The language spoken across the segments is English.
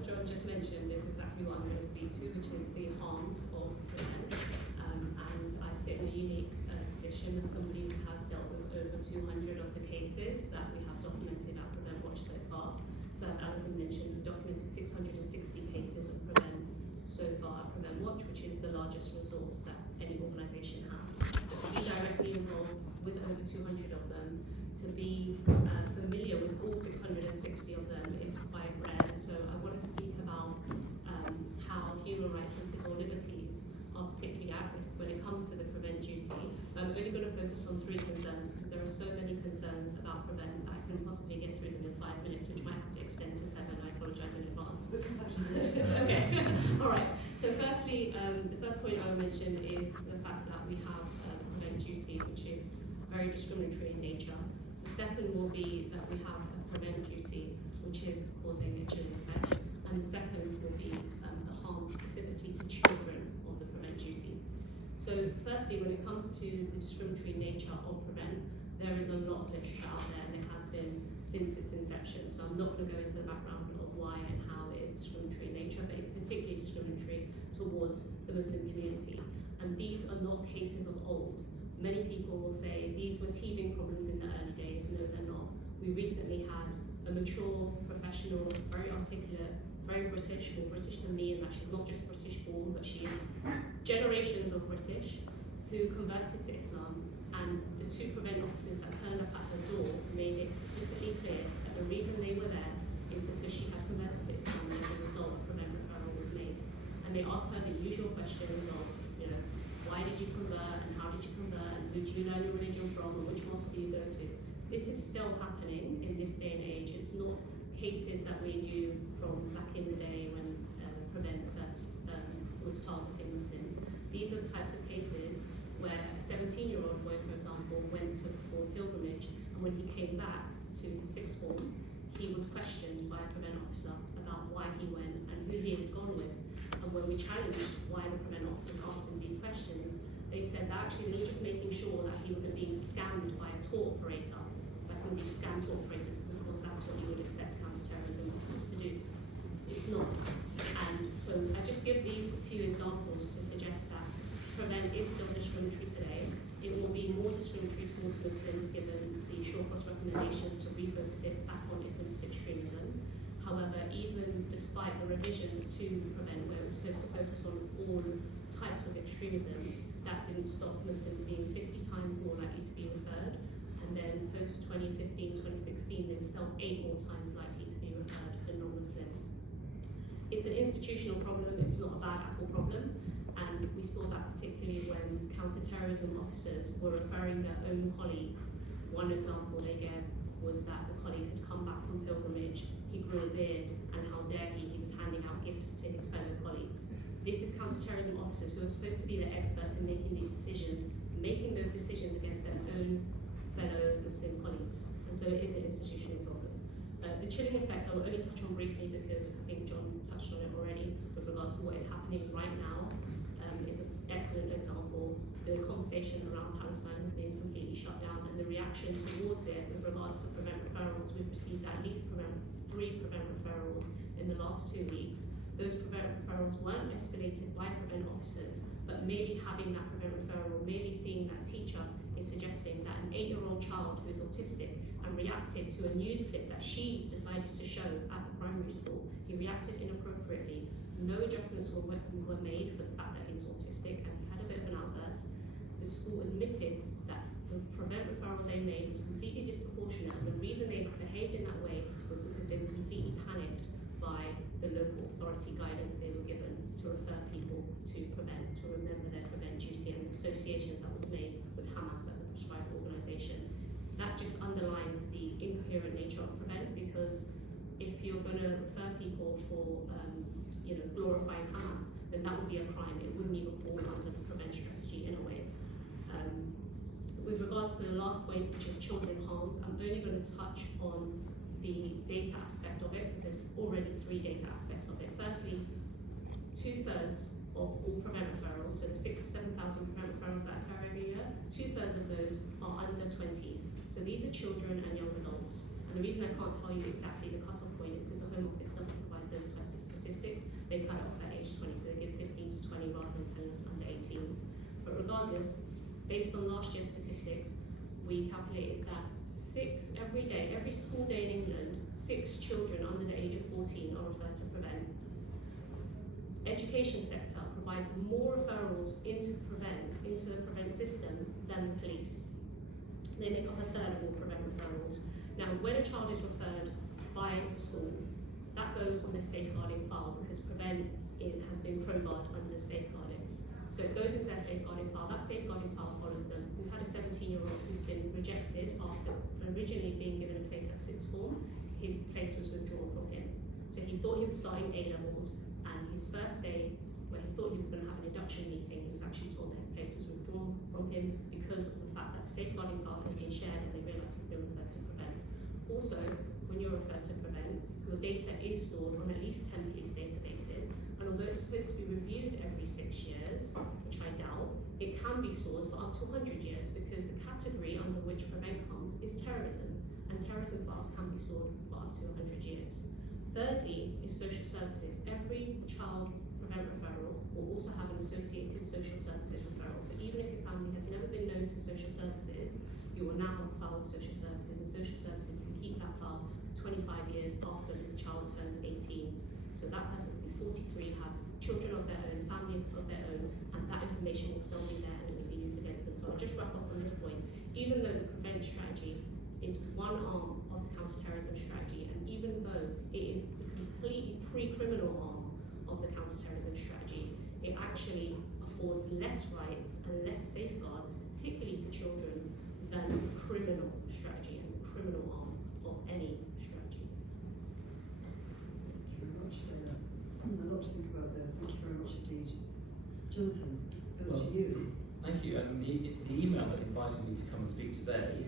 what John just mentioned is exactly what I'm going to speak to, which is the harms of prevent. And I sit in a unique position as somebody who has dealt with over 200 of the cases that we have documented at Prevent Watch so far. So as Alison mentioned, we've documented 660 cases of prevent so far at Prevent Watch, which is the largest resource that any organisation has. To be directly involved with over 200 of them, to be familiar with all 660 of them is quite rare. So I want to speak about how human rights and civil liberties are particularly at risk when it comes to the prevent duty. I'm only going to focus on 3 concerns because there are so many concerns about prevent. I couldn't possibly get through them in 5 minutes, which might have to extend to 7. I apologise in advance. Okay, all right. So firstly, the first point I will mention is the fact that we have a prevent duty, which is very discriminatory in nature. The second will be that we have a prevent duty, which is causing a chilling effect. And the second will be the harm specifically to children of the prevent duty. So firstly, when it comes to the discriminatory nature of prevent, there is a lot of literature out there, and it has been since its inception. So I'm not going to go into the background of why and how it is discriminatory in nature, but it's particularly discriminatory towards the Muslim community. And these are not cases of old. Many people will say these were teething problems in the early days. No, they're not. We recently had a mature, professional, very articulate, very British, more British than me, in that she's not just British born, but she is generations of British, who converted to Islam, and the 2 prevent officers that turned up at her door made it explicitly clear that the reason they were there is because she had converted to Islam, and as a result, a prevent referral was made. And they asked her the usual questions of, why did you convert, and how did you convert, and who do you learn your religion from, and which mosque do you go to? This is still happening in this day and age. It's not cases that we knew from back in the day when Prevent first was targeting Muslims. These are the types of cases where a 17-year-old boy, for example, went to perform pilgrimage, and when he came back to sixth form, he was questioned by a Prevent officer about why he went and who he had gone with. And when we challenged why the Prevent officers asked him these questions, they said that actually they were just making sure that he wasn't being scammed by a tour operator, by some of these scam tour operators, because of course that's what you would expect counter-terrorism officers to do. It's not. And so I just give these few examples to suggest that Prevent is still discriminatory today. It will be more discriminatory towards Muslims given the Shawcross recommendations to refocus it back on Islamist extremism. However, even despite the revisions to Prevent, where it was supposed to focus on all types of extremism, that didn't stop Muslims being 50 times more likely to be referred. And then post 2015, 2016, they were still 8 more times likely to be referred than non-Muslims. It's an institutional problem, it's not a bad apple problem. And we saw that particularly when counter-terrorism officers were referring their own colleagues. One example they gave was that the colleague had come back from pilgrimage, he grew a beard, and how dare he was handing out gifts to his fellow colleagues. This is counter-terrorism officers who are supposed to be the experts in making these decisions, making those decisions against their own fellow Muslim colleagues. And so it is an institutional problem. The chilling effect I will only touch on briefly because I think John touched on it already with regards to what is happening right now. Is an excellent example. The conversation around Palestine has been completely shut down, and the reaction towards it with regards to prevent referrals, we've received at least 3 prevent referrals in the last 2 weeks. Those prevent referrals weren't escalated by prevent officers, but maybe having that prevent referral, maybe seeing that teacher is suggesting that an 8-year-old child who is autistic and reacted to a news clip that she decided to show at the primary school, he reacted inappropriately. No adjustments were made for the fact that he was autistic and he had a bit of an outburst. The school admitted that the prevent referral they made was completely disproportionate, and the reason they behaved in that way was because they were completely panicked by the local authority guidance they were given to refer people to prevent, to remember their prevent duty, and the associations that was made with Hamas as a prescribed organisation. That just underlines the incoherent nature of prevent, because if you're going to refer people for glorifying Hamas, then that would be a crime. It wouldn't even fall under the prevent strategy in a way. With regards to the last point, which is children harms, I'm only going to touch on the data aspect of it, because there's already 3 data aspects of it. Firstly, 2/3 of all prevent referrals, so the 6,000 to 7,000 prevent referrals that occur every year, 2/3 of those are under 20s. So these are children and young adults. And the reason I can't tell you exactly the cutoff point is because the Home Office doesn't provide those types of statistics. offenders under 18s. But regardless, based on last year's statistics, we calculated that every school day in England, 6 children under the age of 14 are referred to Prevent. Education sector provides more referrals into the Prevent system than the police. They make up a third of all Prevent referrals. Now, when a child is referred by the school, that goes on their safeguarding file because Prevent has been crowbarred under safeguarding. So it goes into their safeguarding file. That safeguarding file follows them. We've had a 17-year-old who's been rejected after originally being given a place at sixth form. His place was withdrawn from him. So he thought he was starting A-levels, and his first day, when he thought he was going to have an induction meeting, he was actually told that his place was withdrawn from him because of the fact that the safeguarding file had been shared and they realised he'd been referred to Prevent. Also, when you're referred to Prevent, your data is stored on at least 10 police databases, and although it's supposed to be reviewed every 6 years, which I doubt, it can be stored for up to 100 years because the category under which Prevent comes is terrorism, and terrorism files can be stored for up to 100 years. Thirdly is social services. Every child Prevent referral will also have an associated social services referral. So even if your family has never been known to social services, you will now have a file of social services, and social services can keep that file for 25 years after the child turns 18. So that person will be 43, have children of their own, family of their own, and that information will still be there and it will be used against them. So I'll just wrap up on this point. Even though the Prevent strategy is one arm of the counter-terrorism strategy, and even though it is the completely pre-criminal arm of the counter-terrorism strategy, it actually affords less rights and less safeguards, particularly to children, than the criminal strategy and the criminal arm of any strategy. Thank you very much. A lot to think about there. Thank you very much indeed. Jonathan, over to you. Thank you. The email that invited me to come and speak today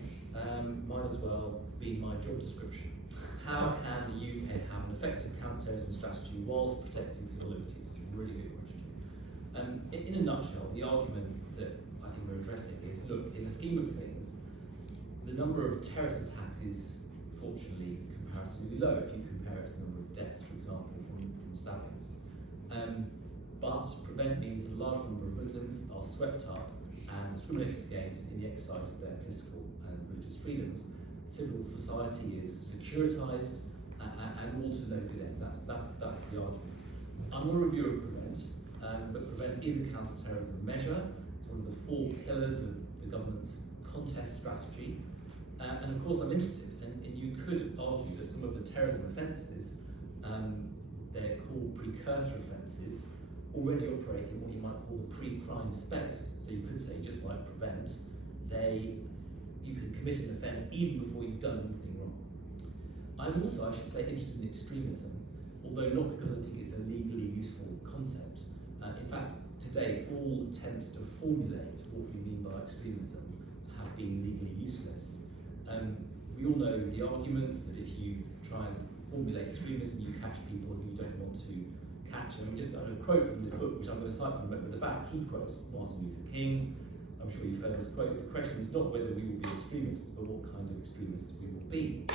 might as well be my job description. How can the UK have an effective counter-terrorism strategy whilst protecting civil liberties? It's a really good question. In a nutshell, the argument that I think we're addressing is, look, in the scheme of things, the number of terrorist attacks is fortunately comparatively low if you compare it to the number of deaths, for example, from stabbings. But Prevent means that a large number of Muslims are swept up and discriminated against in the exercise of their political and religious freedoms. Civil society is securitised and all to no good end. That's the argument. I'm not a reviewer of Prevent, but Prevent is a counter-terrorism measure. It's one of the 4 pillars of the government's contest strategy. And of course I'm interested, and you could argue that some of the terrorism offences, they're called precursor offences, already operate in what you might call the pre-crime space. So you could say, just like Prevent, you can commit an offence even before you've done anything wrong. I'm also, I should say, interested in extremism, although not because I think it's a legally useful concept. In fact, today, all attempts to formulate what we mean by extremism have been legally useless. We all know the arguments that if you try and formulate extremism, you catch people who you don't want to catch. And just a quote from this book, which I'm going to cite from at the back. He quotes Martin Luther King. I'm sure you've heard this quote. The question is not whether we will be extremists, but what kind of extremists we will be.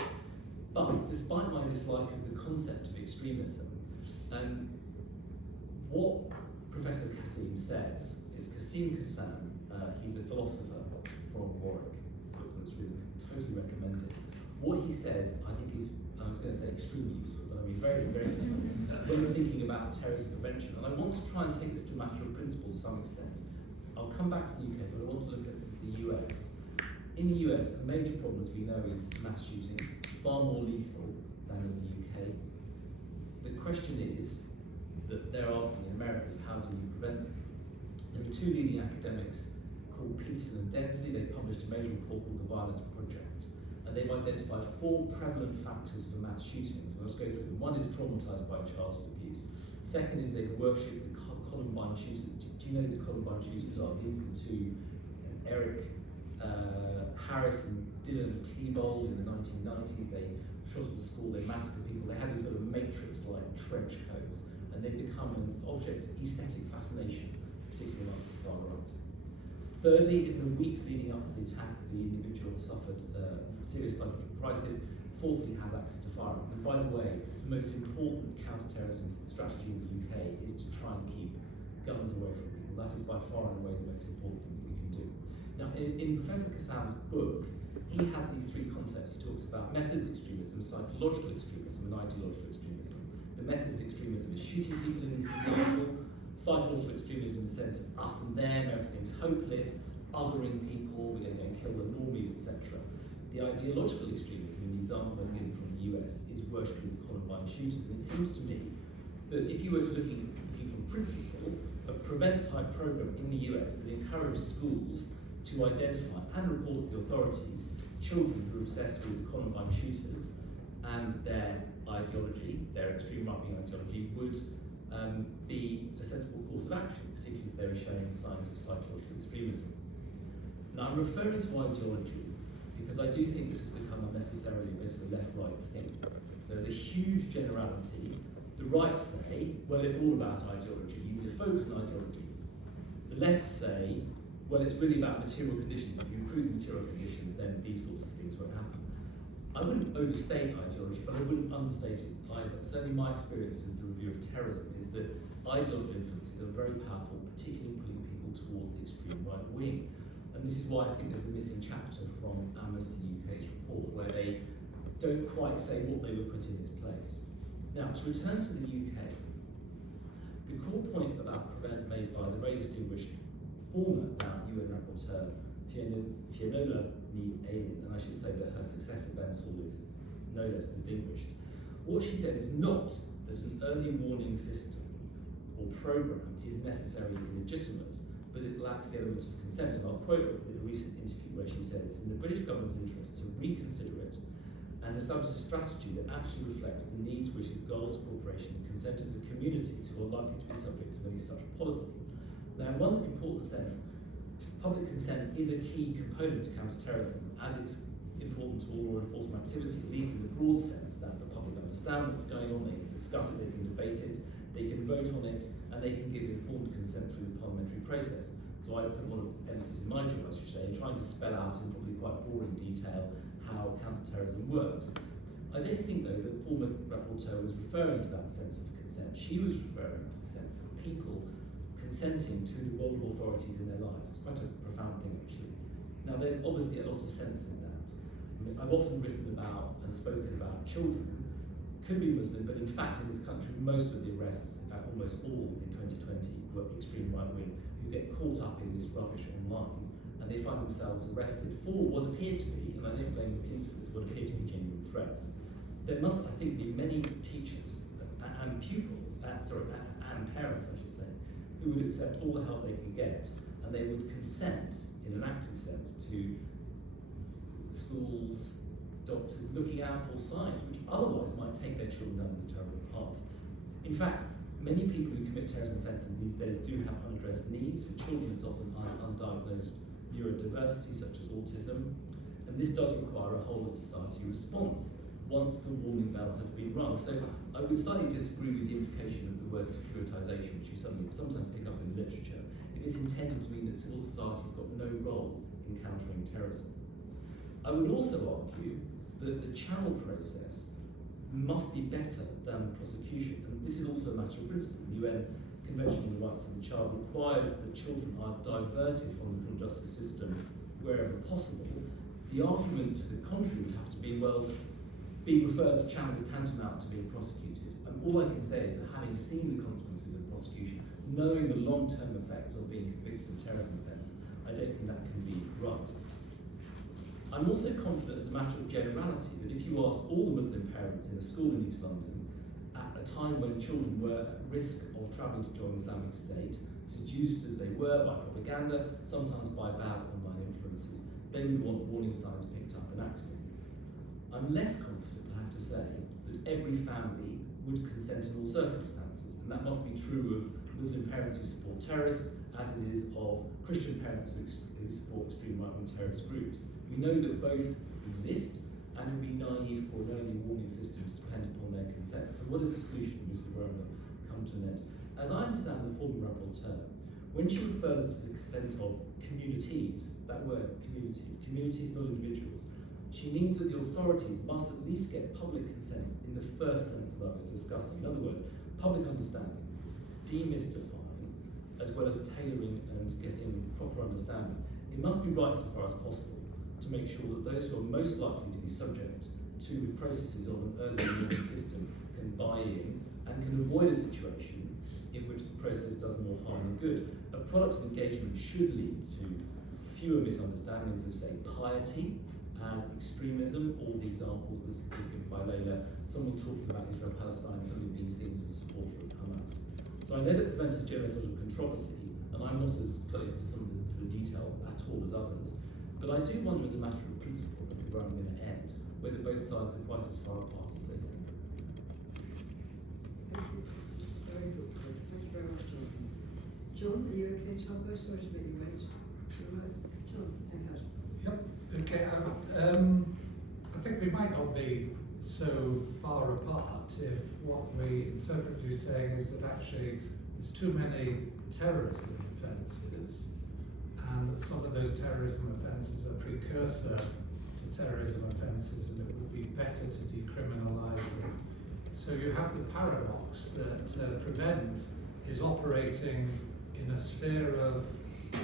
But despite my dislike of the concept of extremism, what Professor Kassim says is Kassim Kassam, he's a philosopher from Warwick, book that's really totally recommended. What he says, I think, is, I was going to say extremely useful, but I mean very, very useful when we're thinking about terrorism prevention. And I want to try and take this to a matter of principle to some extent. I'll come back to the UK, but I want to look at the US. In the US, a major problem, as we know, is mass shootings, far more lethal than in the UK. The question is that they're asking in America is how do you prevent them? There are 2 leading academics called Peterson and Densley. They published a major report called The Violence Project, and they've identified 4 prevalent factors for mass shootings. And I'll just go through them. One is traumatised by childhood abuse. Second is they worship the Columbine shooters. Do you know who the Columbine shooters are? These are the 2, Eric Harris and Dylan Klebold in the 1990s. They shot at the school, they massacred people. They had these sort of matrix-like trench coats, and they've become an object of aesthetic fascination, particularly amongst the far right. Thirdly, in the weeks leading up to the attack, the individual suffered serious psychological crisis. Fourthly, has access to firearms. And by the way, the most important counter-terrorism strategy in the UK is to try and keep guns away from people. That is by far and away the most important thing that we can do. Now, in Professor Kassam's book, he has these three concepts. He talks about methods extremism, psychological extremism, and ideological extremism. The methods extremism is shooting people in this example. Psychological extremism is the sense of us and them, everything's hopeless, othering people, we're going to kill the normies, etc. The ideological extremism, in the example I've given from the US, is worshipping the Columbine shooters. And it seems to me that if you were to looking from principle, a prevent-type program in the US that encouraged schools to identify and report to the authorities children who are obsessed with the Columbine shooters and their ideology, their extreme right-wing ideology, would be a sensible course of action, particularly if they were showing signs of psychological extremism. Now, I'm referring to ideology because I do think this has become unnecessarily a bit of a left-right thing. So there's a huge generality. The right say, well, it's all about ideology. You need to focus on ideology. The left say, well, it's really about material conditions. If you improve material conditions, then these sorts of things won't happen. I wouldn't overstate ideology, but I wouldn't understate it either. Certainly my experience as the review of terrorism is that ideological influences are very powerful, particularly in pulling people towards the extreme right wing. And this is why I think there's a missing chapter from Amnesty UK's report, where they don't quite say what they would put in its place. Now, to return to the UK, the core point about prevent made by the very distinguished former UN Rapporteur Fionnuala Ni Aolain, and I should say that her successor Ben Saul is no less distinguished. What she said is not that an early warning system or programme is necessarily illegitimate, but it lacks the element of consent. And I'll quote her in a recent interview where she said it's in the British government's interest to reconsider it and establish a strategy that actually reflects the needs, wishes, goals, cooperation, and consent of the communities who are likely to be subject to any such policy. Now, in one important sense, public consent is a key component to counter-terrorism, as it's important to all law enforcement activity, at least in the broad sense that the public understand what's going on, they can discuss it, they can debate it, they can vote on it, and they can give informed consent through the parliamentary process. So I put a lot of emphasis in my job, I should say, in trying to spell out in probably quite boring detail how counter-terrorism works. I don't think, though, that the former rapporteur was referring to that sense of consent. She was referring to the sense of people consenting to the role of authorities in their lives. It's quite a profound thing, actually. Now, there's obviously a lot of sense in that. I mean, I've often written about and spoken about children, could be Muslim, but in fact, in this country, most of the arrests, in fact, almost all in 2020, were extreme right-wing, who get caught up in this rubbish online, and they find themselves arrested for what appear to be, and I don't blame the police for this, what appear to be genuine threats. There must, I think, be many teachers and pupils, and parents, I should say, who would accept all the help they can get, and they would consent, in an active sense, to schools, doctors looking out for signs which otherwise might take their children down this terrible path. In fact, many people who commit terrorism offences these days do have unaddressed needs. For children, it's often undiagnosed neurodiversity, such as autism, and this does require a whole of society response once the warning bell has been rung. So I would slightly disagree with the implication of the word securitisation, which you sometimes pick up in literature, if it's intended to mean that civil society's got no role in countering terrorism. I would also argue that the channel process must be better than prosecution, and this is also a matter of principle. The UN Convention on the Rights of the Child requires that children are diverted from the criminal justice system wherever possible. The argument to the contrary would have to be, well, being referred to channel is tantamount to being prosecuted. And all I can say is that having seen the consequences of prosecution, knowing the long-term effects of being convicted of a terrorism offence, I don't think that can be right. I'm also confident as a matter of generality that if you asked all the Muslim parents in a school in East London at a time when children were at risk of travelling to join the Islamic State, seduced as they were by propaganda, sometimes by bad online influences, they would want warning signs picked up and acted on. I'm less confident, I have to say, that every family would consent in all circumstances, and that must be true of Muslim parents who support terrorists, as it is of Christian parents who support extreme right-wing terrorist groups. We know that both exist, and it would be naive for an early warning system to depend upon their consent. So what is the solution? This is where I'm going to come to an end. As I understand the former rapporteur, when she refers to the consent of communities, that word, communities, not individuals, she means that the authorities must at least get public consent in the first sense that I was discussing. In other words, public understanding, demystifying as well as tailoring and getting proper understanding, it must be right so far as possible to make sure that those who are most likely to be subject to the processes of an early warning system can buy in and can avoid a situation in which the process does more harm than good. A product of engagement should lead to fewer misunderstandings of, say, piety as extremism, or the example that was just given by Layla, someone talking about Israel-Palestine, somebody being seen as a supporter of Hamas. So I know that prevent has generated a lot of controversy, and I'm not as close to some of the detail at all as others, but I do wonder as a matter of principle, this is where I'm going to end, whether both sides are quite as far apart as they think. Thank you. Very good, Craig. Thank you very much, Jonathan. John, are you okay to help us? Sorry to make you wait. All right. John, Eckhardt. Yep. Okay. I think we might not be so far apart if what we interpret you saying is that actually there's too many terrorism offences, and that some of those terrorism offences are precursor to terrorism offences, and it would be better to decriminalise them. So you have the paradox that prevent is operating in a sphere of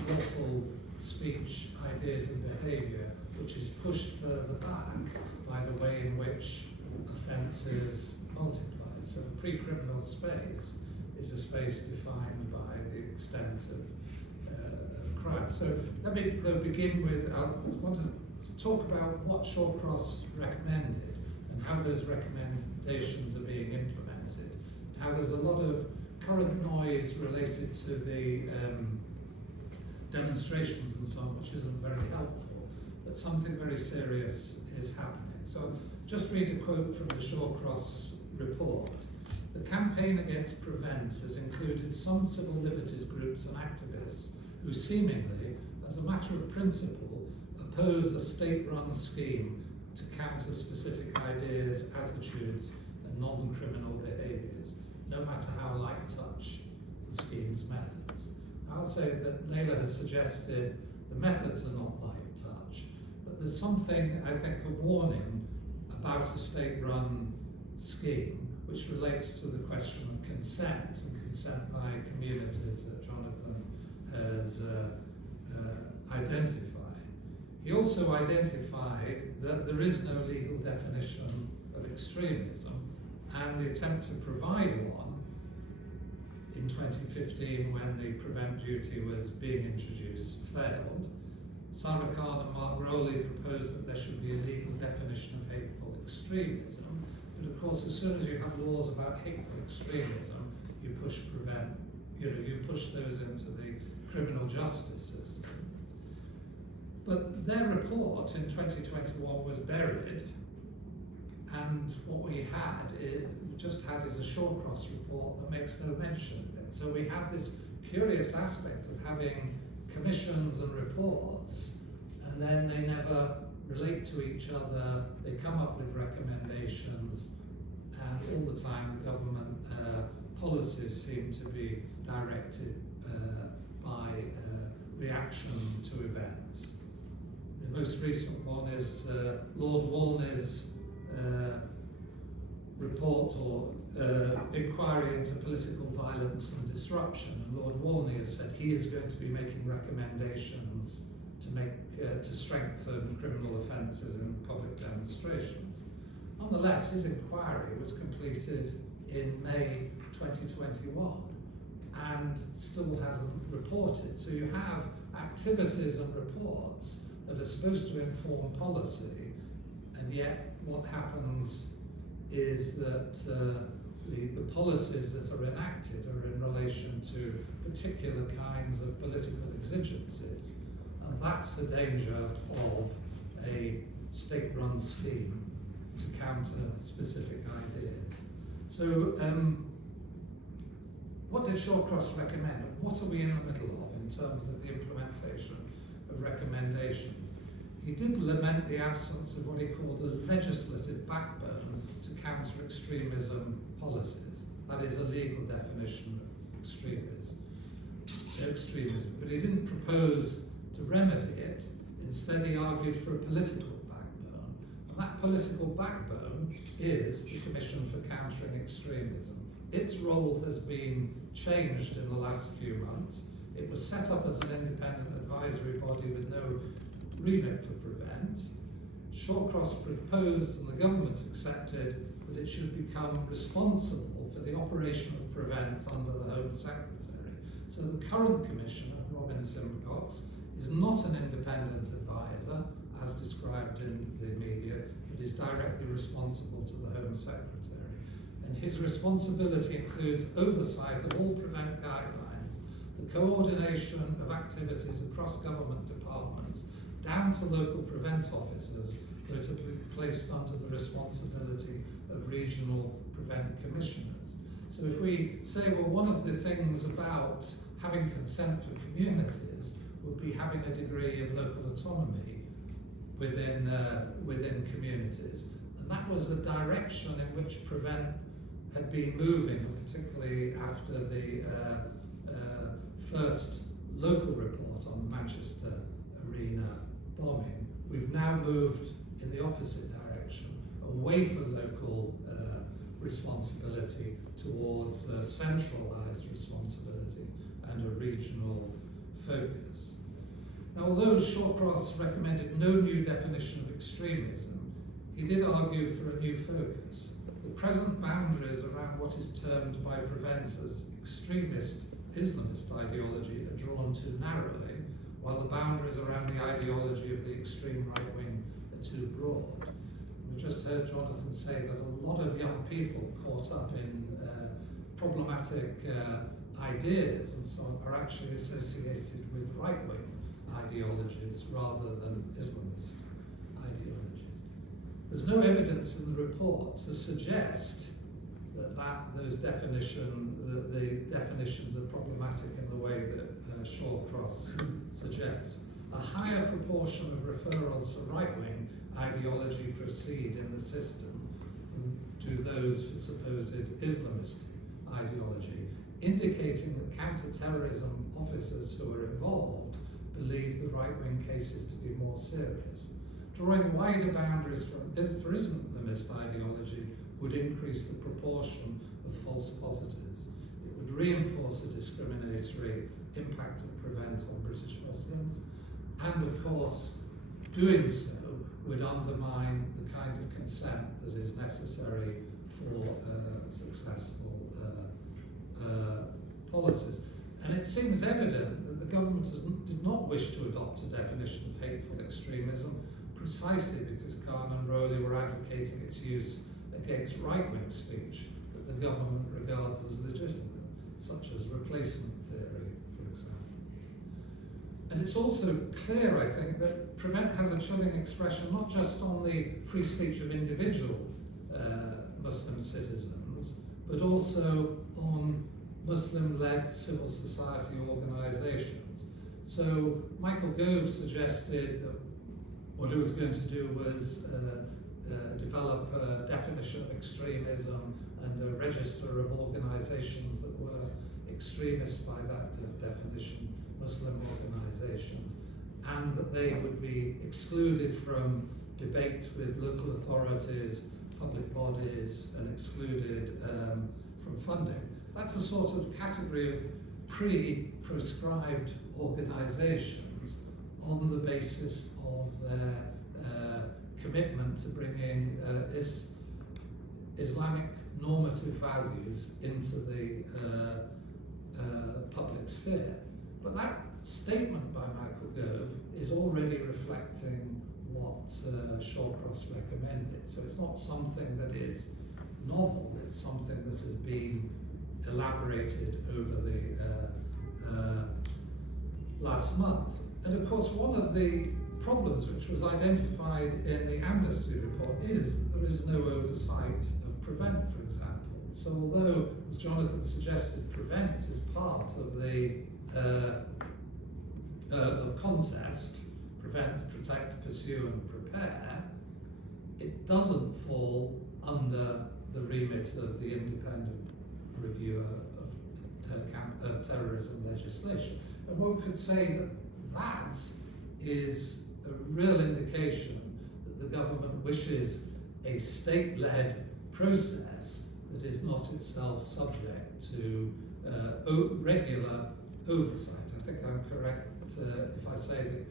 lawful speech, ideas and behaviour, which is pushed further back by the way in which offences multiply. So the pre-criminal space is a space defined by the extent of crime. So let me though begin with, I want to talk about what Shawcross recommended and how those recommendations are being implemented. How there's a lot of current noise related to the demonstrations and so on, which isn't very helpful, but something very serious is happening. So just read a quote from the Shawcross report. The campaign against Prevent has included some civil liberties groups and activists who seemingly, as a matter of principle, oppose a state-run scheme to counter specific ideas, attitudes and non-criminal behaviours, no matter how light touch the scheme's methods. I'll say that Layla has suggested the methods are not light touch, but there's something, I think, a warning about a state-run scheme which relates to the question of consent and consent by communities that Jonathan has identified. He also identified that there is no legal definition of extremism, and the attempt to provide one in 2015 when the Prevent duty was being introduced failed. Sarah Khan and Mark Rowley proposed that there should be a legal definition of hateful extremism, but of course as soon as you have laws about hateful extremism, you push Prevent, you push those into the criminal justice system. But their report in 2021 was buried, and what we just had is a Shawcross report that makes no mention of it. So we have this curious aspect of having commissions and reports, and then they never relate to each other, they come up with recommendations, and all the time the government policies seem to be directed by reaction to events. The most recent one is Lord Walney's report or inquiry into political violence and disruption, and Lord Walney has said he is going to be making recommendations to strengthen criminal offences in public demonstrations. Nonetheless, his inquiry was completed in May 2021 and still hasn't reported. So you have activities and reports that are supposed to inform policy, and yet what happens is that the policies that are enacted are in relation to particular kinds of political exigencies, and that's the danger of a state-run scheme to counter specific ideas. So what did Shawcross recommend? What are we in the middle of in terms of the implementation of recommendations? He did lament the absence of what he called a legislative backbone to counter extremism policies. That is a legal definition of extremism. But he didn't propose to remedy it. Instead, he argued for a political backbone. And that political backbone is the Commission for Countering Extremism. Its role has been changed in the last few months. It was set up as an independent advisory body with no remit for Prevent. Shawcross proposed and the government accepted that it should become responsible for the operation of Prevent under the Home Secretary. So the current Commissioner, Robin Simcox, is not an independent advisor, as described in the media, but is directly responsible to the Home Secretary. And his responsibility includes oversight of all Prevent guidelines, the coordination of activities across government departments, down to local Prevent officers who are to be placed under the responsibility of regional Prevent commissioners. So if we say, well, one of the things about having consent for communities would be having a degree of local autonomy within communities. And that was the direction in which Prevent had been moving, particularly after the first local report on the Manchester Arena bombing. We've now moved in the opposite direction, away from local responsibility towards a centralised responsibility and a regional focus. Now, although Shawcross recommended no new definition of extremism, he did argue for a new focus. The present boundaries around what is termed by Prevent as extremist Islamist ideology are drawn too narrowly, while the boundaries around the ideology of the extreme right wing are too broad. We just heard Jonathan say that a lot of young people caught up in problematic ideas and so on are actually associated with right-wing ideologies rather than Islamist ideologies. There's no evidence in the report to suggest that the definitions are problematic in the way that Shawcross suggests. A higher proportion of referrals for right-wing ideology proceed in the system than do those for supposed Islamist ideology, indicating that counter-terrorism officers who are involved believe the right-wing cases to be more serious. Drawing wider boundaries for Islamist ideology would increase the proportion of false positives. It would reinforce the discriminatory impact of Prevent on British Muslims, and of course, doing so would undermine the kind of consent that is necessary for successful policies. And it seems evident that the government did not wish to adopt a definition of hateful extremism precisely because Khan and Rowley were advocating its use against right-wing speech that the government regards as legitimate, such as replacement theory, for example. And it's also clear, I think, that Prevent has a chilling expression not just on the free speech of individual Muslim citizens, but also on Muslim-led civil society organisations. So Michael Gove suggested that what he was going to do was develop a definition of extremism and a register of organisations that were extremist by that definition, Muslim organisations, and that they would be excluded from debate with local authorities, public bodies, and excluded from funding. That's a sort of category of pre-proscribed organisations on the basis of their commitment to bringing Islamic normative values into the public sphere. But that statement by Michael Gove is already reflecting what Shawcross recommended. So it's not something that is novel, it's something that has been elaborated over the last month. And of course, one of the problems which was identified in the Amnesty report is that there is no oversight of Prevent, for example. So although, as Jonathan suggested, Prevent is part of the of contest, Prevent, Protect, Pursue and Prepare, it doesn't fall under the remit of the independent reviewer of terrorism legislation. And one could say that that is a real indication that the government wishes a state-led process that is not itself subject to regular oversight. I think I'm correct if I say that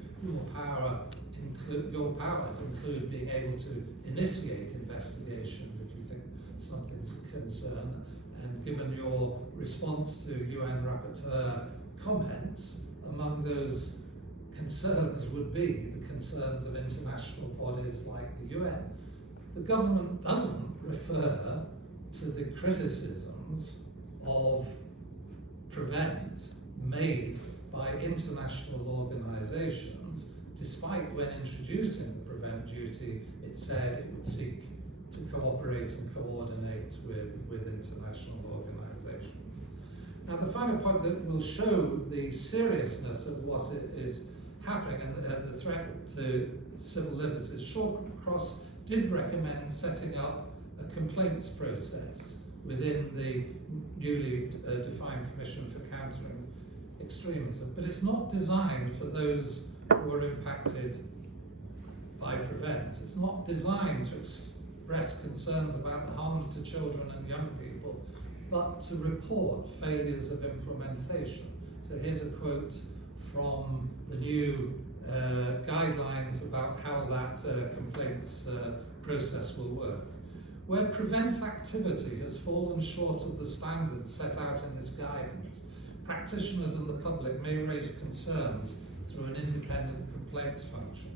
your powers include being able to initiate investigations if you think something's a concern, and given your response to UN Rapporteur comments, among those concerns would be the concerns of international bodies like the UN. The government doesn't refer to the criticisms of PREVENT made by international organisations, despite when introducing the PREVENT duty, it said it would seek to cooperate and coordinate with international organisations. Now, the final point that will show the seriousness of what is happening and the threat to civil liberties, Shawcross did recommend setting up a complaints process within the newly defined Commission for Countering Extremism, but it's not designed for those who are impacted by PREVENT. It's not designed to express concerns about the harms to children and young people, but to report failures of implementation. So here's a quote from the new guidelines about how that complaints process will work. Where PREVENT activity has fallen short of the standards set out in this guidance, practitioners and the public may raise concerns through an independent complaints function.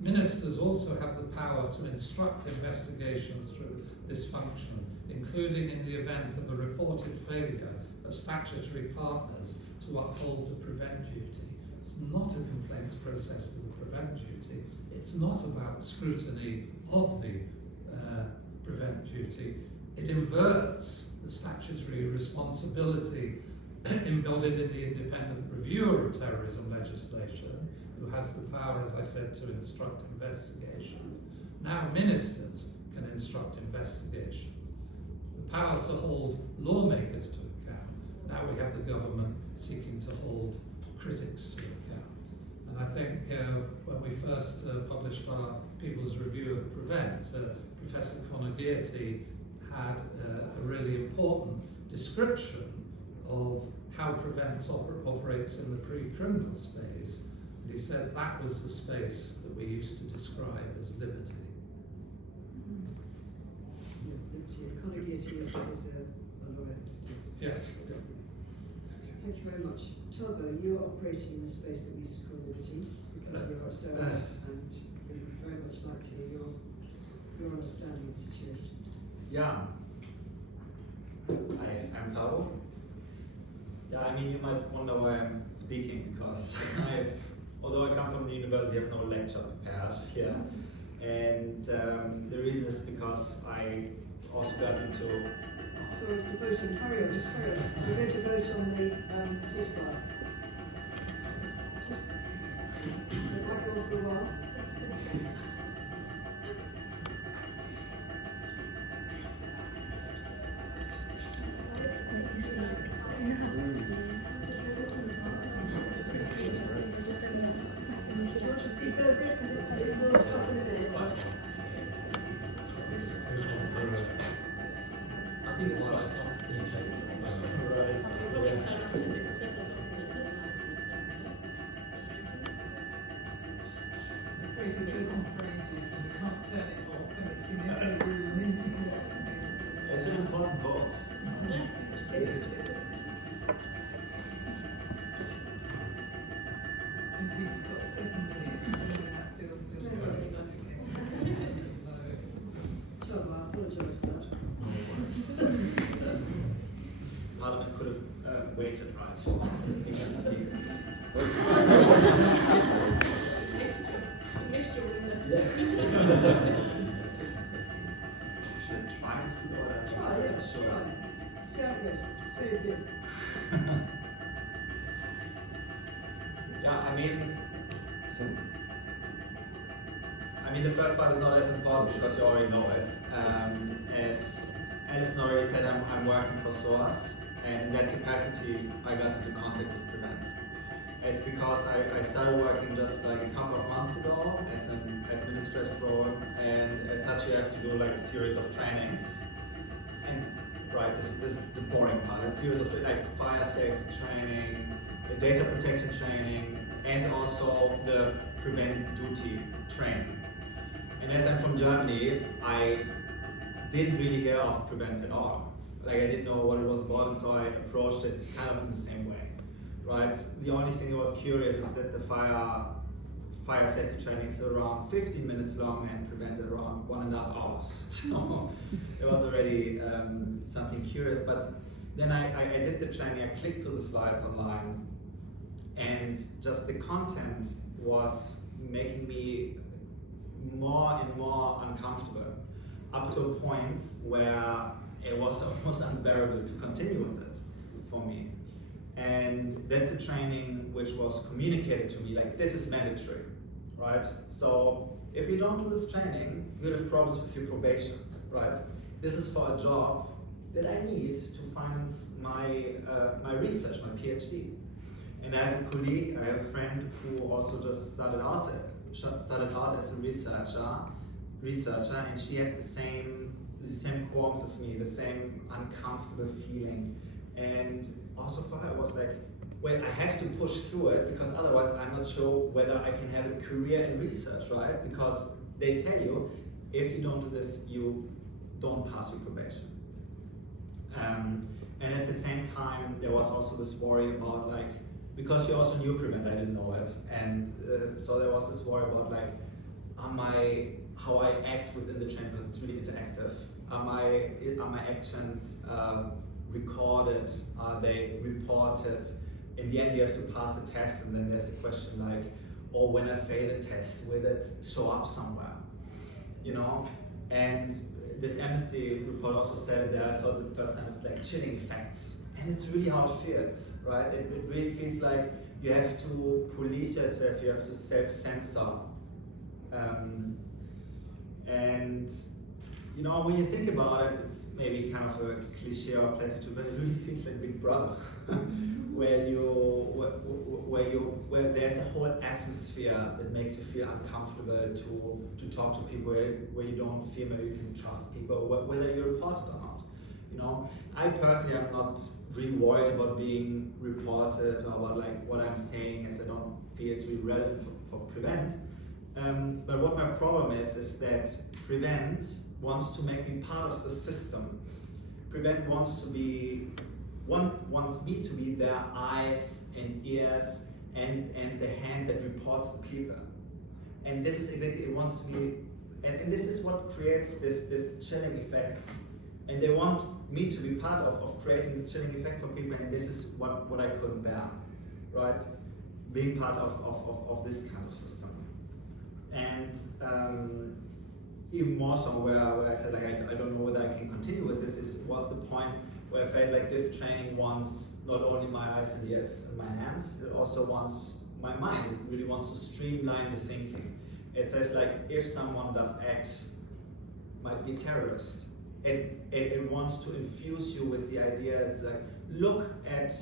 Ministers also have the power to instruct investigations through this function, including in the event of a reported failure of statutory partners to uphold the PREVENT duty. It's not a complaints process for the PREVENT duty. It's not about scrutiny of the PREVENT duty. It inverts the statutory responsibility embodied in the independent reviewer of terrorism legislation, who has the power, as I said, to instruct investigations. Now ministers can instruct investigations. The power to hold lawmakers to account. Now we have the government seeking to hold critics to account. And I think when we first published our People's Review of PREVENT, Professor Conagherty had a really important description of how PREVENT operates in the pre-criminal space. And he said that was the space that we used to describe as liberty. Yeah, liberty. Conagherty is a lawyer. Yes. Thank you very much. Togo, you're operating in a space that we used to call liberty because you're a SOAS, and we would very much like to hear your understanding of the situation. Yeah, I'm Tabo. Yeah, I mean, you might wonder why I'm speaking, because although I come from the university, I have no lecture prepared here. And the reason is because I also got into... Sorry, it's the voting. Hurry on, just hurry on. We're going to vote on the ceasefire. Just let that go on for a while. Do you want to speak over it? Because it will stop in a minute. I think it's right. It's an important vote. Tom, I apologise for that. Parliament could have waited right for me to speak. Yes. Should try to do that. Try, yeah, try. See how it goes. See if you Yeah, I mean, the first part is not as important because you already know it. As Alison already said, I'm working for SOAS, and in that capacity, I got into contact with PREVENT. It's because I started working just like a couple of months ago as an administrative role, and as such, you have to do like a series of trainings. And right, this the boring part, a series of like fire safety training, the data protection training, and also the prevent duty training. And as I'm from Germany, I didn't really hear of prevent at all. Like I didn't know what it was about, and so I approached it kind of in the same way, right? The only thing that was curious is that the fire safety training is around 15 minutes long and prevented around 1.5 hours. So it was already something curious. But then I did the training, I clicked through the slides online, and just the content was making me more and more uncomfortable, up to a point where it was almost unbearable to continue with it for me. And that's a training which was communicated to me like, this is mandatory, right? So if you don't do this training, you'll have problems with your probation, right? This is for a job that I need to finance my research, my PhD. And I have a colleague, I have a friend who also just started out as a researcher, and she had the same qualms as me, the same uncomfortable feeling. And also for her it was like, well, I have to push through it because otherwise I'm not sure whether I can have a career in research, right? Because they tell you, if you don't do this, you don't pass your probation. And at the same time, there was also this worry about like, because she also knew prevent, I didn't know it. And so there was this worry about like, how I act within the training, because it's really interactive. Are my actions recorded? Are they reported? In the end, you have to pass a test, and then there's a question like, or when I fail the test, will it show up somewhere? You know? And this Amnesty report also said that I saw the first time, it's like chilling effects. And it's really how it feels, right? It really feels like you have to police yourself, you have to self-censor. And you know, when you think about it, it's maybe kind of a cliche or platitude, but it really feels like Big Brother, where there's a whole atmosphere that makes you feel uncomfortable to talk to people, where you don't feel maybe you can trust people, whether you're reported or not. You know, I personally am not really worried about being reported or about like what I'm saying, as I don't feel it's really relevant for prevent. But what my problem is that prevent wants to make me part of the system. Prevent wants me to be their eyes and ears and the hand that reports the people. And this is exactly, it wants to be, and this is what creates this chilling effect. And they want me to be part of creating this chilling effect for people, and this is what I couldn't bear, right? Being part of this kind of system. And even more so where I said like I don't know whether I can continue with this was the point where I felt like this training wants not only my eyes and ears and my hands, it also wants my mind. It really wants to streamline the thinking. It says like, if someone does X, might be terrorist. It wants to infuse you with the idea that like, look at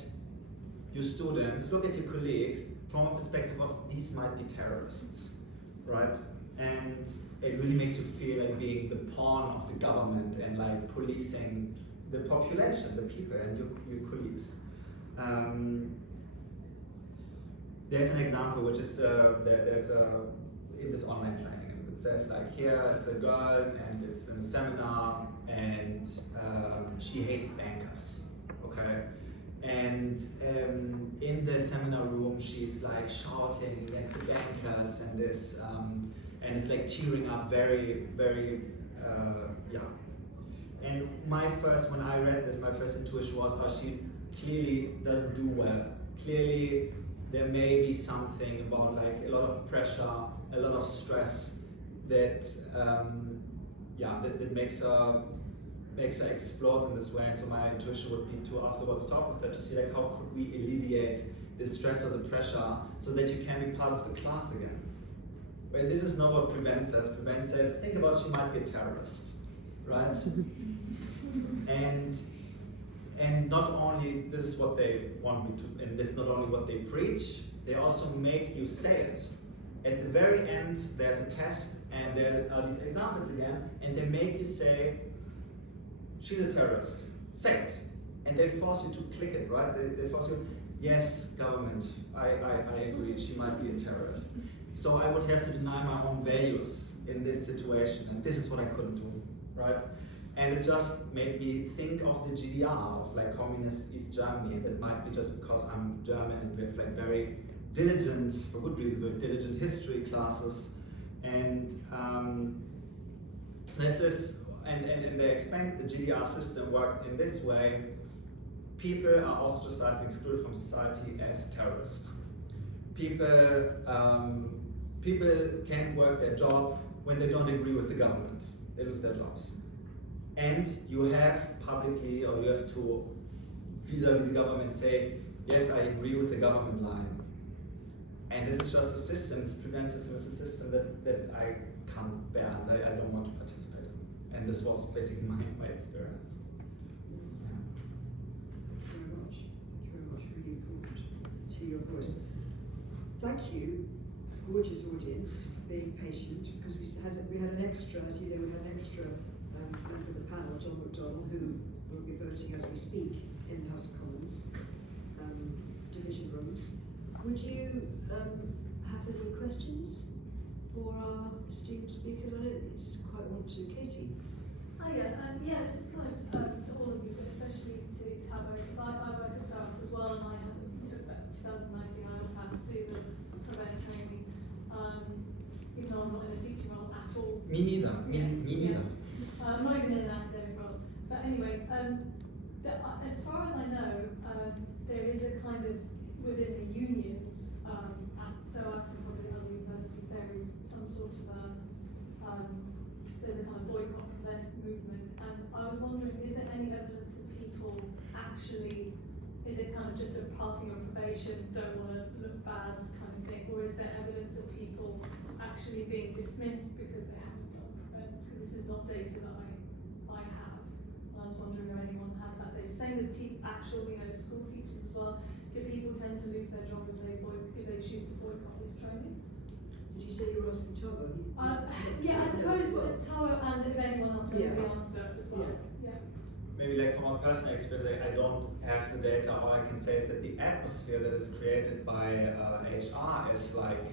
your students, look at your colleagues from a perspective of these might be terrorists, right? And it really makes you feel like being the pawn of the government and like policing the population, the people, and your colleagues. There's an example which is in this online training. It says like, here is a girl and it's in a seminar and she hates bankers, okay? And in the seminar room, she's like shouting against the bankers and this, and it's like tearing up very, very, yeah. And when I read this, my first intuition was, oh, she clearly doesn't do well. Clearly, there may be something about like a lot of pressure, a lot of stress that, that makes her explode in this way. And so my intuition would be to afterwards talk with her to see like, how could we alleviate the stress or the pressure so that you can be part of the class again. But this is not what Prevent says. Prevent says, think about she might be a terrorist, right? And not only this is what they want me to, and this is not only what they preach, they also make you say it. At the very end, there's a test, and there are these examples again, and they make you say, she's a terrorist. Say it. and they force you to click it, right? They force you, yes, government, I agree, she might be a terrorist. So I would have to deny my own values in this situation, and this is what I couldn't do, right? And it just made me think of the GDR, of like communist East Germany. That might be just because I'm German and we have like very diligent, for good reason, very diligent history classes. And this is, and they explained the GDR system worked in this way. People are ostracized and excluded from society as terrorists. People can't work their job when they don't agree with the government. They lose their jobs. And you have publicly, or you have to vis-a-vis the government say, yes, I agree with the government line. And this is just a system, this prevent system is a system that I can't bear, and I don't want to participate in. And this was basically my experience. Yeah. Thank you very much. Thank you very much. Really important to hear your voice. Thank you, gorgeous audience, for being patient, because we had an extra, as you know, we had an extra member of the panel, John McDonnell, who will be voting as we speak in the House of Commons division rooms. Would you have any questions for our esteemed speakers? I know it's quite one to Katie. Yeah, this is kind of to all of you, but especially to Tabo, because I work at SARS as well, and I have, 2019, I also had to do the prevent training, even though I'm not in a teaching role at all. Me neither. I'm not even in an academic role. But anyway, as far as I know, there is a kind of, within the unions, at SOAS and probably other universities, there is some sort of there's a kind of boycott prevent movement. And I was wondering, is there any evidence of people actually, is it kind of just a passing of probation, don't want to look bad kind of thing, or is there evidence of people actually being dismissed because they haven't done prevent? Because this is not data that I have. And I was wondering if anyone has that data. Same with actual, school teachers as well. Do people tend to lose their job if they choose to boycott this training? Did you say you were asking Tabo? Yeah, I suppose Taro, and if anyone else knows the answer as well. Yeah. Maybe like from a personal experience, I don't have the data. All I can say is that the atmosphere that is created by HR is like,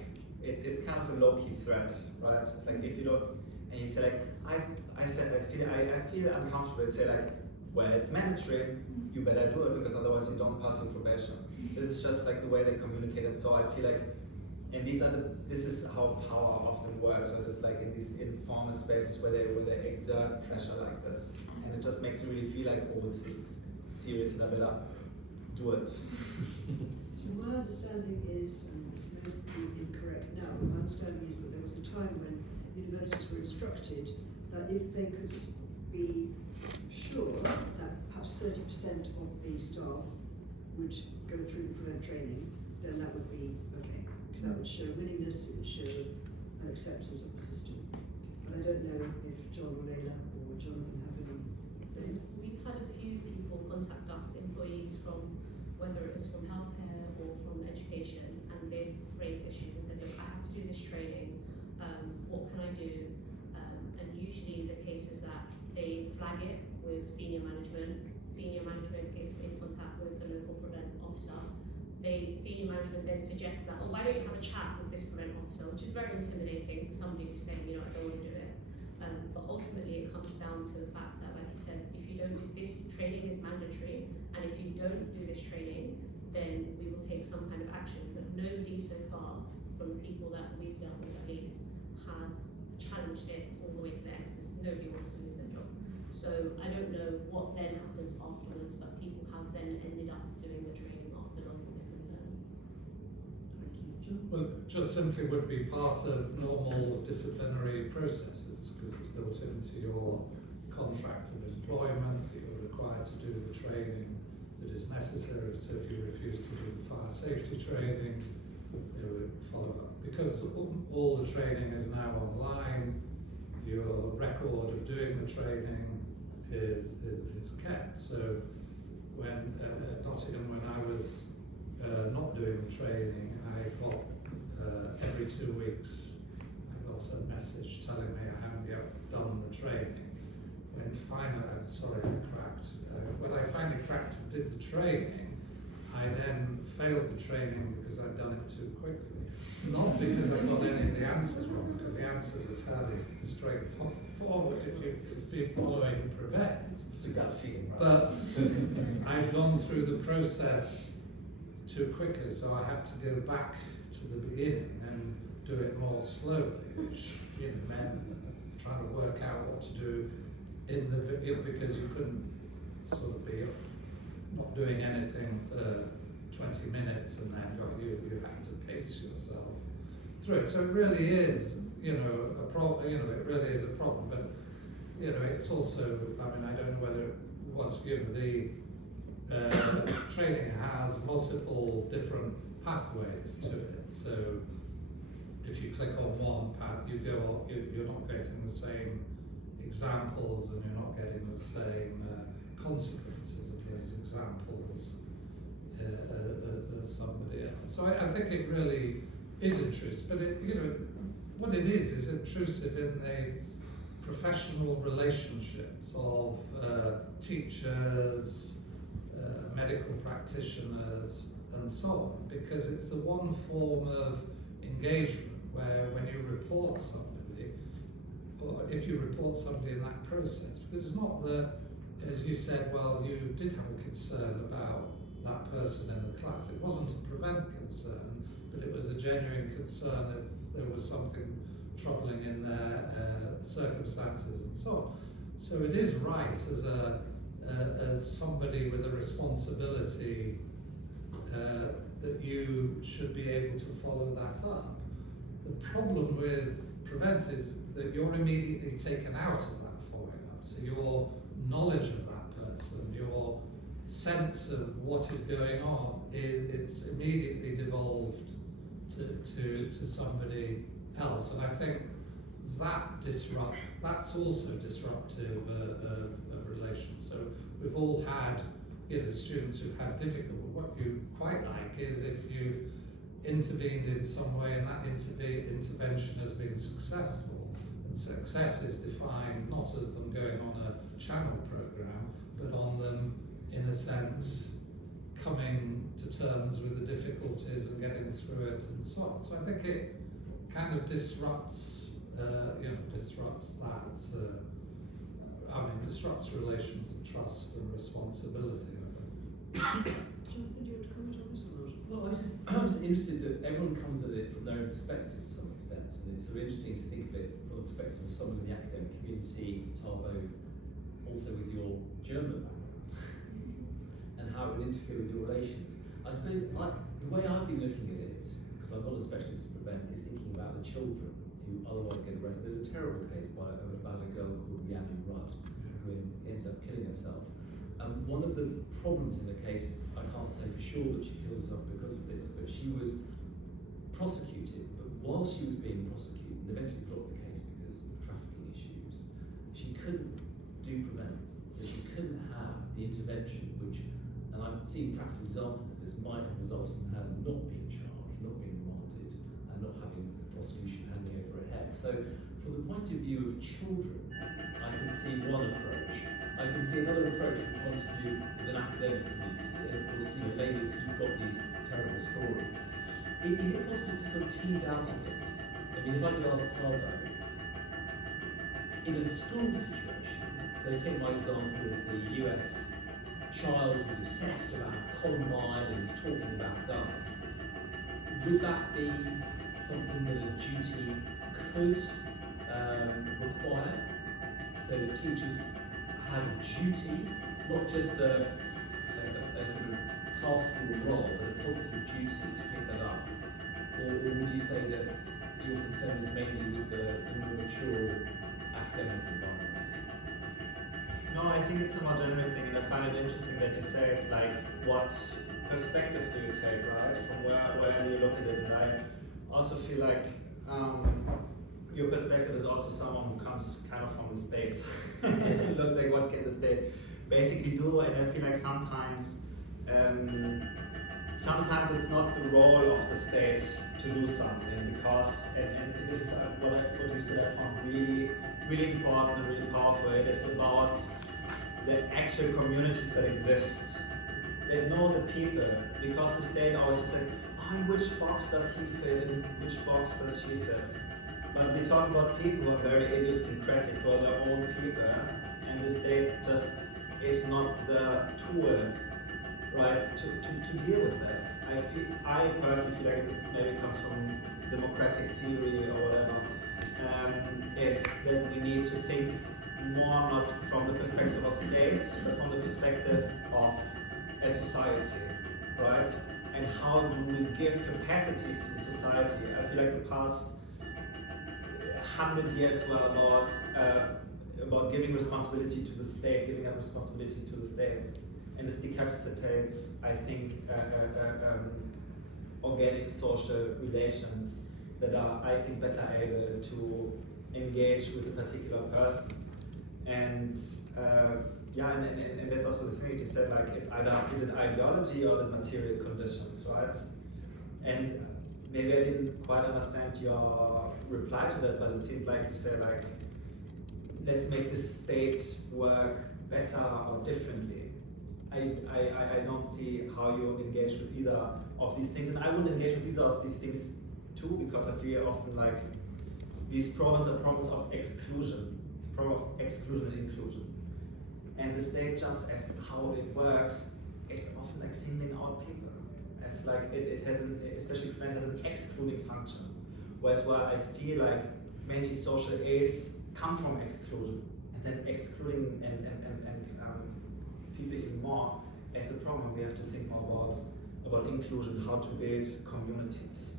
it's kind of a low-key threat, right? It's like if you don't, and you say like, I feel uncomfortable to say like, well, it's mandatory, you better do it because otherwise you don't pass your probation. This is just like the way they communicate it. So I feel like, and this is how power often works, when it's like in these informal spaces where they exert pressure like this. And it just makes you really feel like, oh, this is serious and I better do it. So my understanding is, and this may be incorrect now, but my understanding is that there was a time when universities were instructed that if they could be sure that perhaps 30% of the staff would go through the prevent training, then that would be okay. Because that would show willingness, it would show an acceptance of the system. But I don't know if John or Leila or Jonathan have any. So we've had a few people contact us, employees from, whether it was from healthcare or from education, and they've raised issues and said, look, I have to do this training, what can I do? And usually the case is that they flag it with senior management gets in contact with the local prevent officer. Senior management then suggests that, why don't you have a chat with this prevent officer, which is very intimidating for somebody who's saying, I don't want to do it. But ultimately it comes down to the fact that, like you said, if you don't do this training is mandatory, and if you don't do this training, then we will take some kind of action. But nobody so far, from the people that we've dealt with at least, have challenged it all the way to the end, because nobody wants to lose their job. So I don't know what then happens afterwards, but people have then ended up doing the training after logging their concerns. Thank you. John? Well, just simply would be part of normal disciplinary processes, because it's built into your contract of employment, that you're required to do the training that is necessary. So if you refuse to do the fire safety training, they would follow up. Because all the training is now online, your record of doing the training is kept. So when at Nottingham, when I was not doing the training, I got every 2 weeks I got a message telling me I hadn't yet done the training, when I finally cracked and did the training, I then failed the training because I'd done it too quickly. Not because I got any of the answers wrong, because the answers are fairly straightforward if you've been following Prevent. It's a gut feeling, right? But I'd gone through the process too quickly, so I had to go back to the beginning and do it more slowly, which meant trying to work out what to do in the beginning, because you couldn't sort of be not doing anything for 20 minutes and then you had to pace yourself through it. So it really is, a problem. It really is a problem. But it's also, I don't know whether it was, the training has multiple different pathways to it. So if you click on one path, you're not getting the same examples, and you're not getting the same consequences of those examples as somebody else. So I think it really is intrusive, but what it is intrusive in the professional relationships of teachers, medical practitioners, and so on, because it's the one form of engagement where when you report somebody, or if you report somebody in that process, because it's not that, as you said, well, you did have a concern about that person in the class. It wasn't a Prevent concern, but it was a genuine concern if there was something troubling in their circumstances and so on. So it is right as somebody with a responsibility that you should be able to follow that up. The problem with Prevent is that you're immediately taken out of that following up. So your knowledge of that person, your sense of what is going on, it's immediately devolved to somebody else. And I think that's also disruptive of relations. So we've all had students who've had difficult. What you quite like is if you've intervened in some way and that intervention has been successful. And success is defined not as them going on a channel program, but on them, in a sense, coming to terms with the difficulties and getting through it and so on. So I think it kind of disrupts relations of trust and responsibility. Jonathan, do you want to comment on this or not? Well, I was interested that everyone comes at it from their own perspective to some extent, and it's so interesting to think of it from the perspective of someone in the academic community, Tabo, also with your German background, and how it would interfere with your relations. I suppose the way I've been looking at it, because I'm not a specialist in Prevent, is thinking about the children who otherwise get arrested. There's a terrible case about a girl called Yanu Rudd, who ended up killing herself. One of the problems in the case, I can't say for sure that she killed herself because of this, but she was prosecuted. But while she was being prosecuted, they eventually dropped the case because of trafficking issues. She couldn't do Prevent, so she couldn't have the intervention which, and I've seen practical examples of this, might have resulted in her not being charged, not being remanded, and not having the prosecution hanging over her head. So from the point of view of children, I can see one approach. I can see another approach from the point of view of an academic community. And of course, ladies, you've got these terrible stories. Is it possible to sort of tease out of it? I mean, if I could ask Tabo, in a school situation, so take my example of the US child who's obsessed about Columbine and is talking about guns, would that be something that a duty could require? So the teachers have a duty, not just a sort of pastoral role, but a positive duty to pick that up? Or would you say that your concern is mainly with the more mature academic environment? No, I think it's a more general thing, and I find it interesting that you say it's like, what perspective do you take, right? From where you look at it, and I also feel like your perspective is also someone who comes kind of from the state. It looks like, what can the state basically do? And I feel like sometimes it's not the role of the state to do something, because, and this is what you said, I found really really important and really powerful. It is about the actual communities that exist. They know the people, because the state always says, oh, in which box does he fit, in which box does she fit? But we talk about people who are very idiosyncratic, who are their own people, and the state just is not the tool, right, to deal with that. I personally feel like this maybe comes from democratic theory or whatever, is that we need to think more not from the perspective of states, but from the perspective of a society, right? And how do we give capacities to society? I feel like the past 100 years were about giving responsibility to the state, giving up responsibility to the state. And this decapacitates, I think, organic social relations that are, I think, better able to engage with a particular person. And and that's also the thing you said, like, it's either, is it ideology or the material conditions, right? And maybe I didn't quite understand your reply to that, but it seemed like you said, like, let's make the state work better or differently. I don't see how you engage with either of these things, and I wouldn't engage with either of these things too, because I feel often like these problems are problems of exclusion. It's a problem of exclusion and inclusion. And the state, just as how it works, is often like singling out people. As like it has an, especially prevent has an excluding function. Whereas where I feel like many social aids come from exclusion, and then excluding and people even more as a problem. We have to think more about inclusion, how to build communities.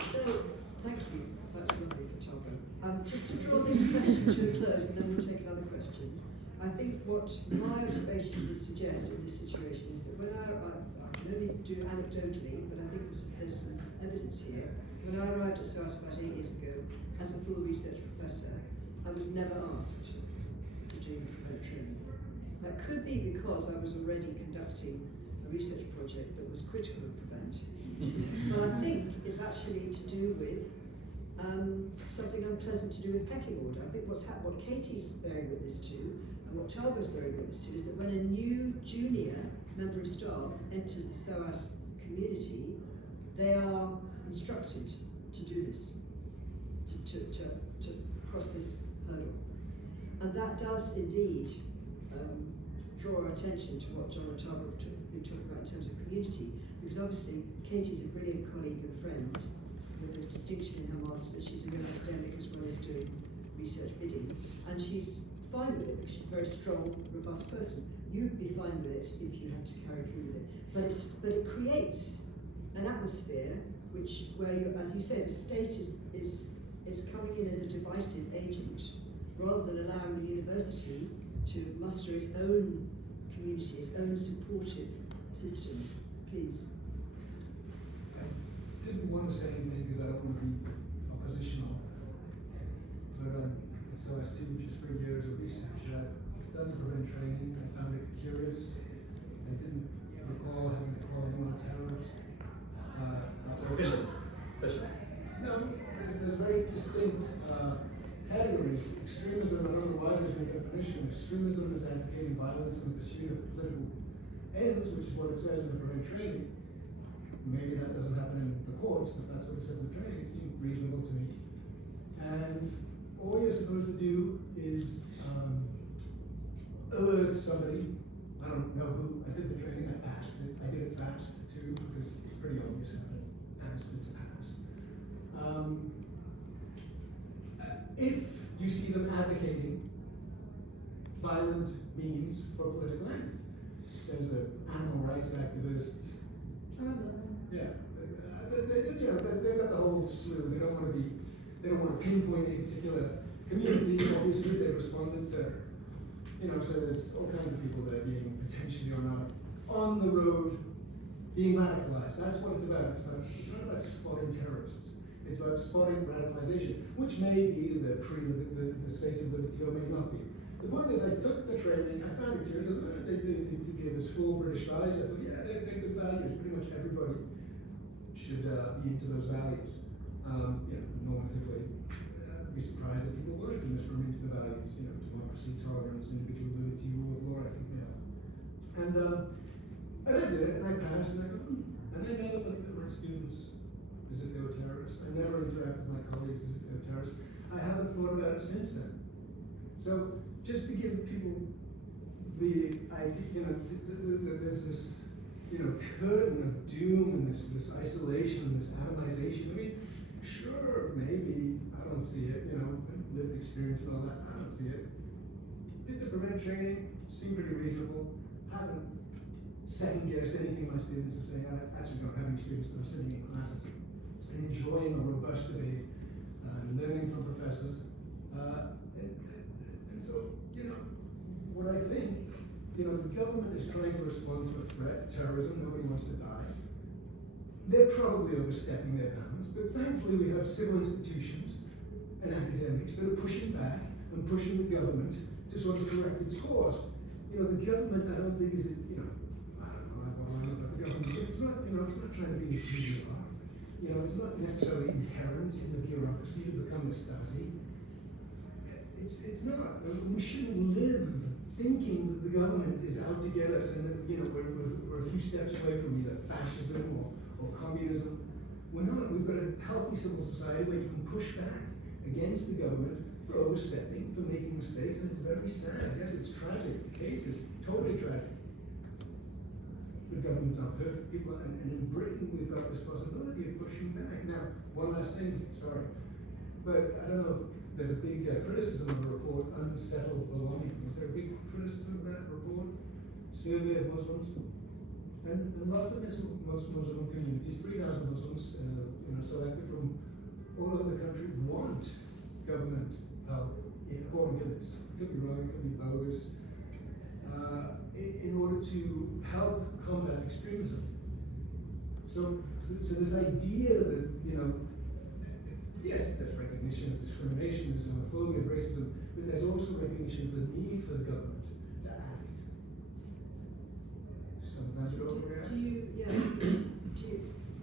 So, thank you. That's lovely for Togo. Just to draw this question to a close, and then we'll take another question. I think what my observation would suggest in this situation is that when I can only do anecdotally, but I think there's some evidence here. When I arrived at SOAS about 8 years ago as a full research professor, I was never asked to do prevent training. That could be because I was already conducting a research project that was critical of prevent. But I think it's actually to do with something unpleasant to do with pecking order. I think what Katie's bearing witness to and what Targo's bearing witness to is that when a new junior member of staff enters the SOAS community, they are instructed to do this, to cross this hurdle. And that does indeed draw our attention to what John and Targo have been talking about in terms of community, because obviously Katie's a brilliant colleague and friend with a distinction in her masters. She's a real academic as well as doing research bidding, and she's fine with it because she's a very strong, robust person. You'd be fine with it if you had to carry through with it, but it creates an atmosphere where you, as you say, the state is coming in as a divisive agent rather than allowing the university to muster its own community, its own supportive system. Please. I didn't want to say anything because I don't want to be oppositional, but so I still just 3 years of research. I've done prevent training. I found it curious. I didn't recall having to call anyone a terrorist. Suspicious. No, there's very distinct categories. Extremism, I don't know why there's no definition. Extremism is advocating violence in the pursuit of political ends, which is what it says in the prevent training. Maybe that doesn't happen in the courts, but that's what it says in the training. It seemed reasonable to me. And all you're supposed to do is alert somebody. I don't know who. I did the training, I passed it. I did it fast too, because it's pretty obvious how to pass it to pass. If you see them advocating violent means for political ends, there's an animal rights activist. I remember that. Yeah, they've got the whole slew. They don't want to pinpoint a particular community. Obviously, they've responded to, so there's all kinds of people that are being potentially on the road being radicalized. That's what it's about. It's not about spotting terrorists. It's about spotting radicalization, which may be the space of liberty or may not be. The point is, I took the training, I found it curious. They gave us full British values. I thought, yeah, they're good values. Pretty much everybody should be into those values. Normatively, be surprised if people weren't in this room into the values, democracy, tolerance, individual liberty, rule of law. I think they are. And I did it, and I passed, and I thought, and I never looked at my students as if they were terrorists. I never interacted with my colleagues as if they were terrorists. I haven't thought about it since then. So just to give people the idea, there's this, curtain of doom and this isolation, this atomization. I mean, sure, maybe, I don't see it, lived experience and all that, I don't see it. Did the prevent training, seemed pretty reasonable. Haven't second-guessed anything my students are saying. I actually don't have any students, but I'm sitting in classes and enjoying a robust debate, learning from professors. And so, what I think, the government is trying to respond to a threat, terrorism, nobody wants to die. They're probably overstepping their bounds, but thankfully we have civil institutions and academics that are pushing back and pushing the government to sort of correct its course. The government, I don't think is, I don't know about the government, it's not, it's not trying to be a GDR. It's not necessarily inherent in the bureaucracy to become a Stasi. It's not. We shouldn't live thinking that the government is out to get us and that, we're a few steps away from either fascism or communism. We're not. We've got a healthy civil society where you can push back against the government for overstepping, for making mistakes, and it's very sad. Yes, it's tragic. The case is totally tragic. The government's not perfect people, and in Britain we've got this possibility of pushing back. Now, one last thing, sorry, but I don't know if there's a big criticism of the report, Unsettled Belonging. Was there a big criticism of that report? Survey of Muslims, and lots of Muslim communities, 3,000 Muslims, selected from all over the country, want government help, according to this. It could be wrong, it could be bogus. In order to help combat extremism. So this idea that, yes, there's recognition of discrimination, there's homophobia, racism, but there's also recognition of the need for the government to act. Sometimes it overreacts.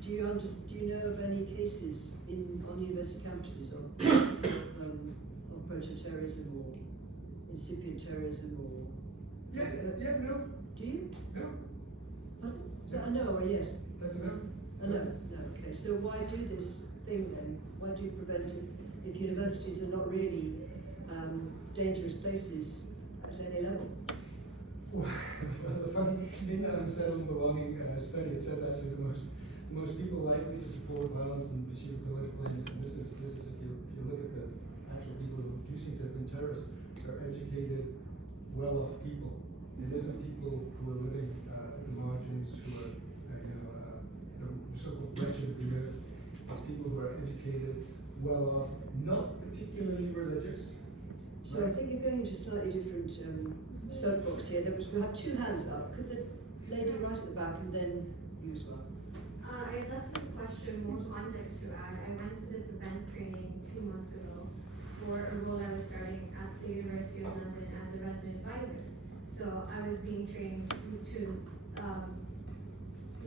Do you know of any cases on university campuses of proto-terrorism or incipient terrorism or? No. Do you? No. Pardon? Is that a no or a yes? That's a no. A no. No. Okay. So why do this thing then? Why do you prevent it if universities are not really dangerous places at any level? Well, the funny in that Unsettled Belonging study, it says actually the most people likely to support violence and pursue political aims, and this is if you look at the actual people who do seem to have been terrorists, they're educated, well-off people. It isn't people who are living at the margins, who are the so-called wretched of the earth. It's people who are educated, well-off, not particularly religious. So I think you're going into slightly different soapbox here. We had two hands up. Could the lady right at the back and then you as well? I have less of a question, more context to add. I went to the prevent training 2 months ago for a role I was starting at the University of London as a resident advisor. So I was being trained to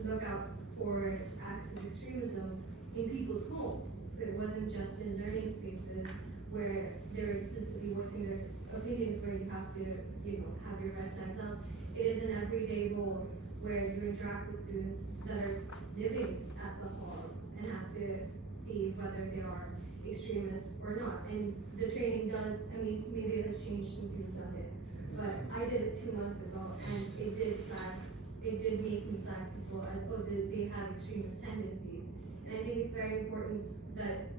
look out for acts of extremism in people's homes. So it wasn't just in learning spaces where they're explicitly voicing their opinions, where you have to, have your red flags out. It is an everyday role where you interact with students that are living at the halls and have to see whether they are extremists or not. And the training does, maybe it has changed since you've done it, but I did it 2 months ago, and it did make me flag people as, they have extremist tendencies. And I think it's very important that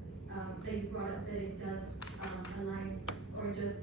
that you brought up that it does align or just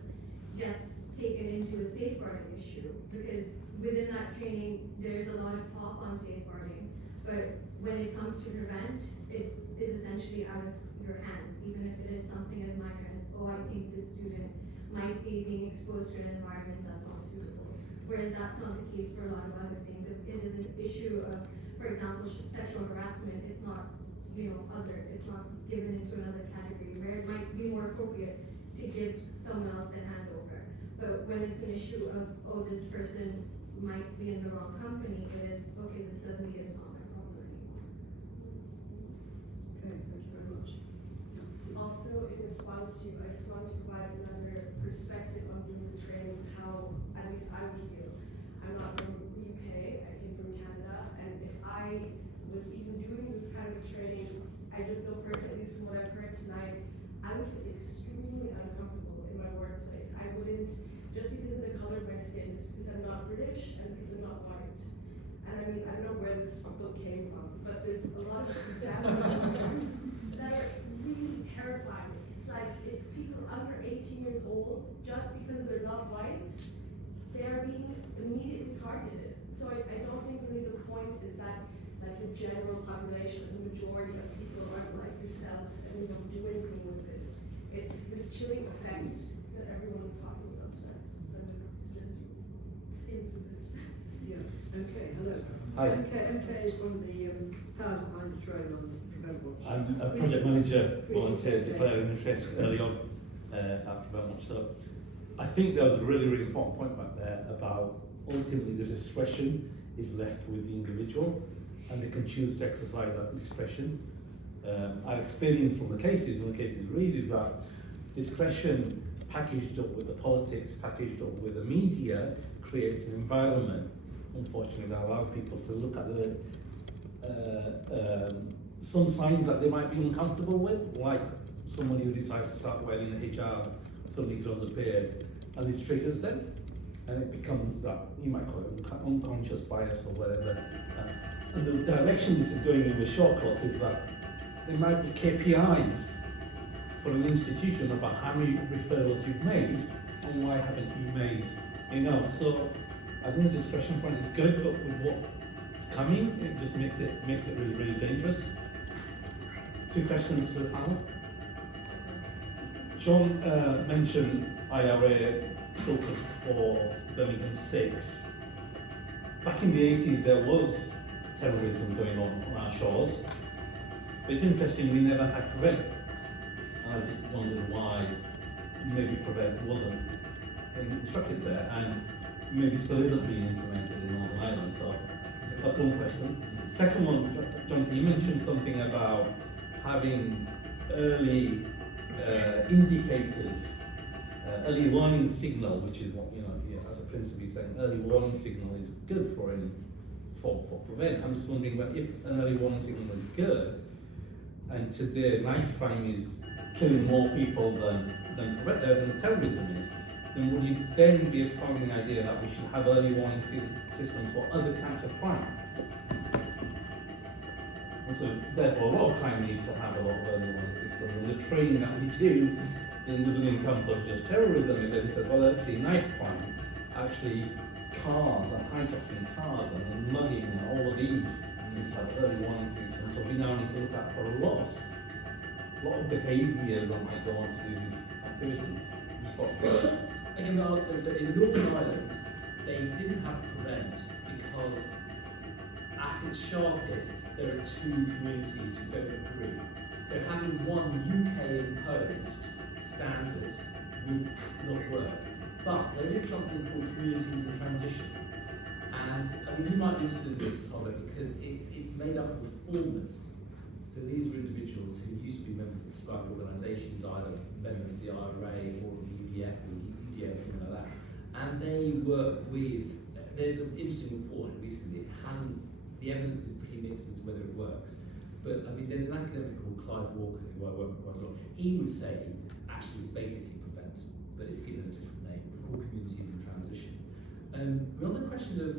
gets taken into a safeguarding issue, because within that training there's a lot of talk on safeguarding, but when it comes to prevent, it is essentially out of your hands, even if it is something as minor as, I think this student might be being exposed to an environment that's not suitable. Whereas that's not the case for a lot of other things. If it is an issue of, for example, sexual harassment, it's not, it's not given into another category where it might be more appropriate to give someone else the handover. But when it's an issue of, this person might be in the wrong company, it is, this suddenly is not my problem anymore. Okay, thank you very much. Yeah, please. Also, in response to you, I just wanted to provide another perspective on doing the training, how at least I would feel. I'm not from the UK, I came from Canada, and if I was even doing this kind of training, I just know personally, at least from what I've heard tonight, I would feel extremely uncomfortable in my workplace. I wouldn't, just because of the color of my skin, just because I'm not British and because I'm not white. And I mean, I don't know where this book came from, but there's a lot of examples that are really terrifying. It's like, it's people under 18 years old, just because they're not white, they are being immediately targeted. So I don't think really the point is that like the general population, the majority of people aren't like yourself and you don't do anything with this. It's this chilling effect that everyone's talking about tonight. So I would suggest you skim through this. Yeah, okay, hello. Hi. MK is one of the powers behind the throne on the Prevent Watch. I'm a project Greetings. manager, Greetings, volunteer, MK. declaring interest early on at Prevent Watch. So I think there was a really, really important point back there about ultimately the discretion is left with the individual and they can choose to exercise that discretion. Our experience from the cases, and the cases we read, is that discretion packaged up with the politics, packaged up with the media, creates an environment, unfortunately, that allows people to look at the some signs that they might be uncomfortable with, like someone who decides to start wearing a hijab, suddenly grows a beard, and this triggers them, and it becomes that, you might call it unconscious bias or whatever. And the direction this is going in with short course is that there might be KPIs for an institution about how many referrals you've made and why haven't you made enough. So I think the discretion point is good, but with what's coming, it just makes it really, really dangerous. 2 questions to the panel. John mentioned IRA filter for Birmingham 6. Back in the 80s, there was terrorism going on our shores. But it's interesting, we never had Prevent. And I just wondered why maybe Prevent wasn't instructed there, and maybe still isn't being implemented in Northern Ireland. So that's one question. Second one, Jonathan, you mentioned something about having early indicators, early warning signal, which is what, as a principle, you're saying early warning signal is good for Prevent. I'm just wondering, well, if an early warning signal is good, and today knife crime is killing more people than terrorism is, then would you then be espousing the idea that we should have early warning systems for other types of crime? And so therefore a lot of crime needs to have a lot of early warning systems, and the training that we do then doesn't encompass just terrorism. It then says, well, actually knife crime, actually cars and hijacking cars and mugging and all of these need to have early warning systems. So we now need to look at for a lot of behaviours that might go on to do these activities. Again, I'll say, so in Northern Ireland, they didn't have Prevent because at its sharpest, there are 2 communities who don't agree. So having one UK imposed standard would not work. But there is something called communities in transition. And I mean, you might be interested in this, Tyler, because it's made up of formers. So these were individuals who used to be members of prescribed organisations, either member of the IRA or the UDF or the UDO, something like that. And they work with, there's an interesting report recently, the evidence is pretty mixed as to whether it works. But I mean, there's an academic called Clive Walker, who I work with quite a lot. He would say, actually, it's basically Prevent, but it's given a different name. We're called communities in transition. We're on the question of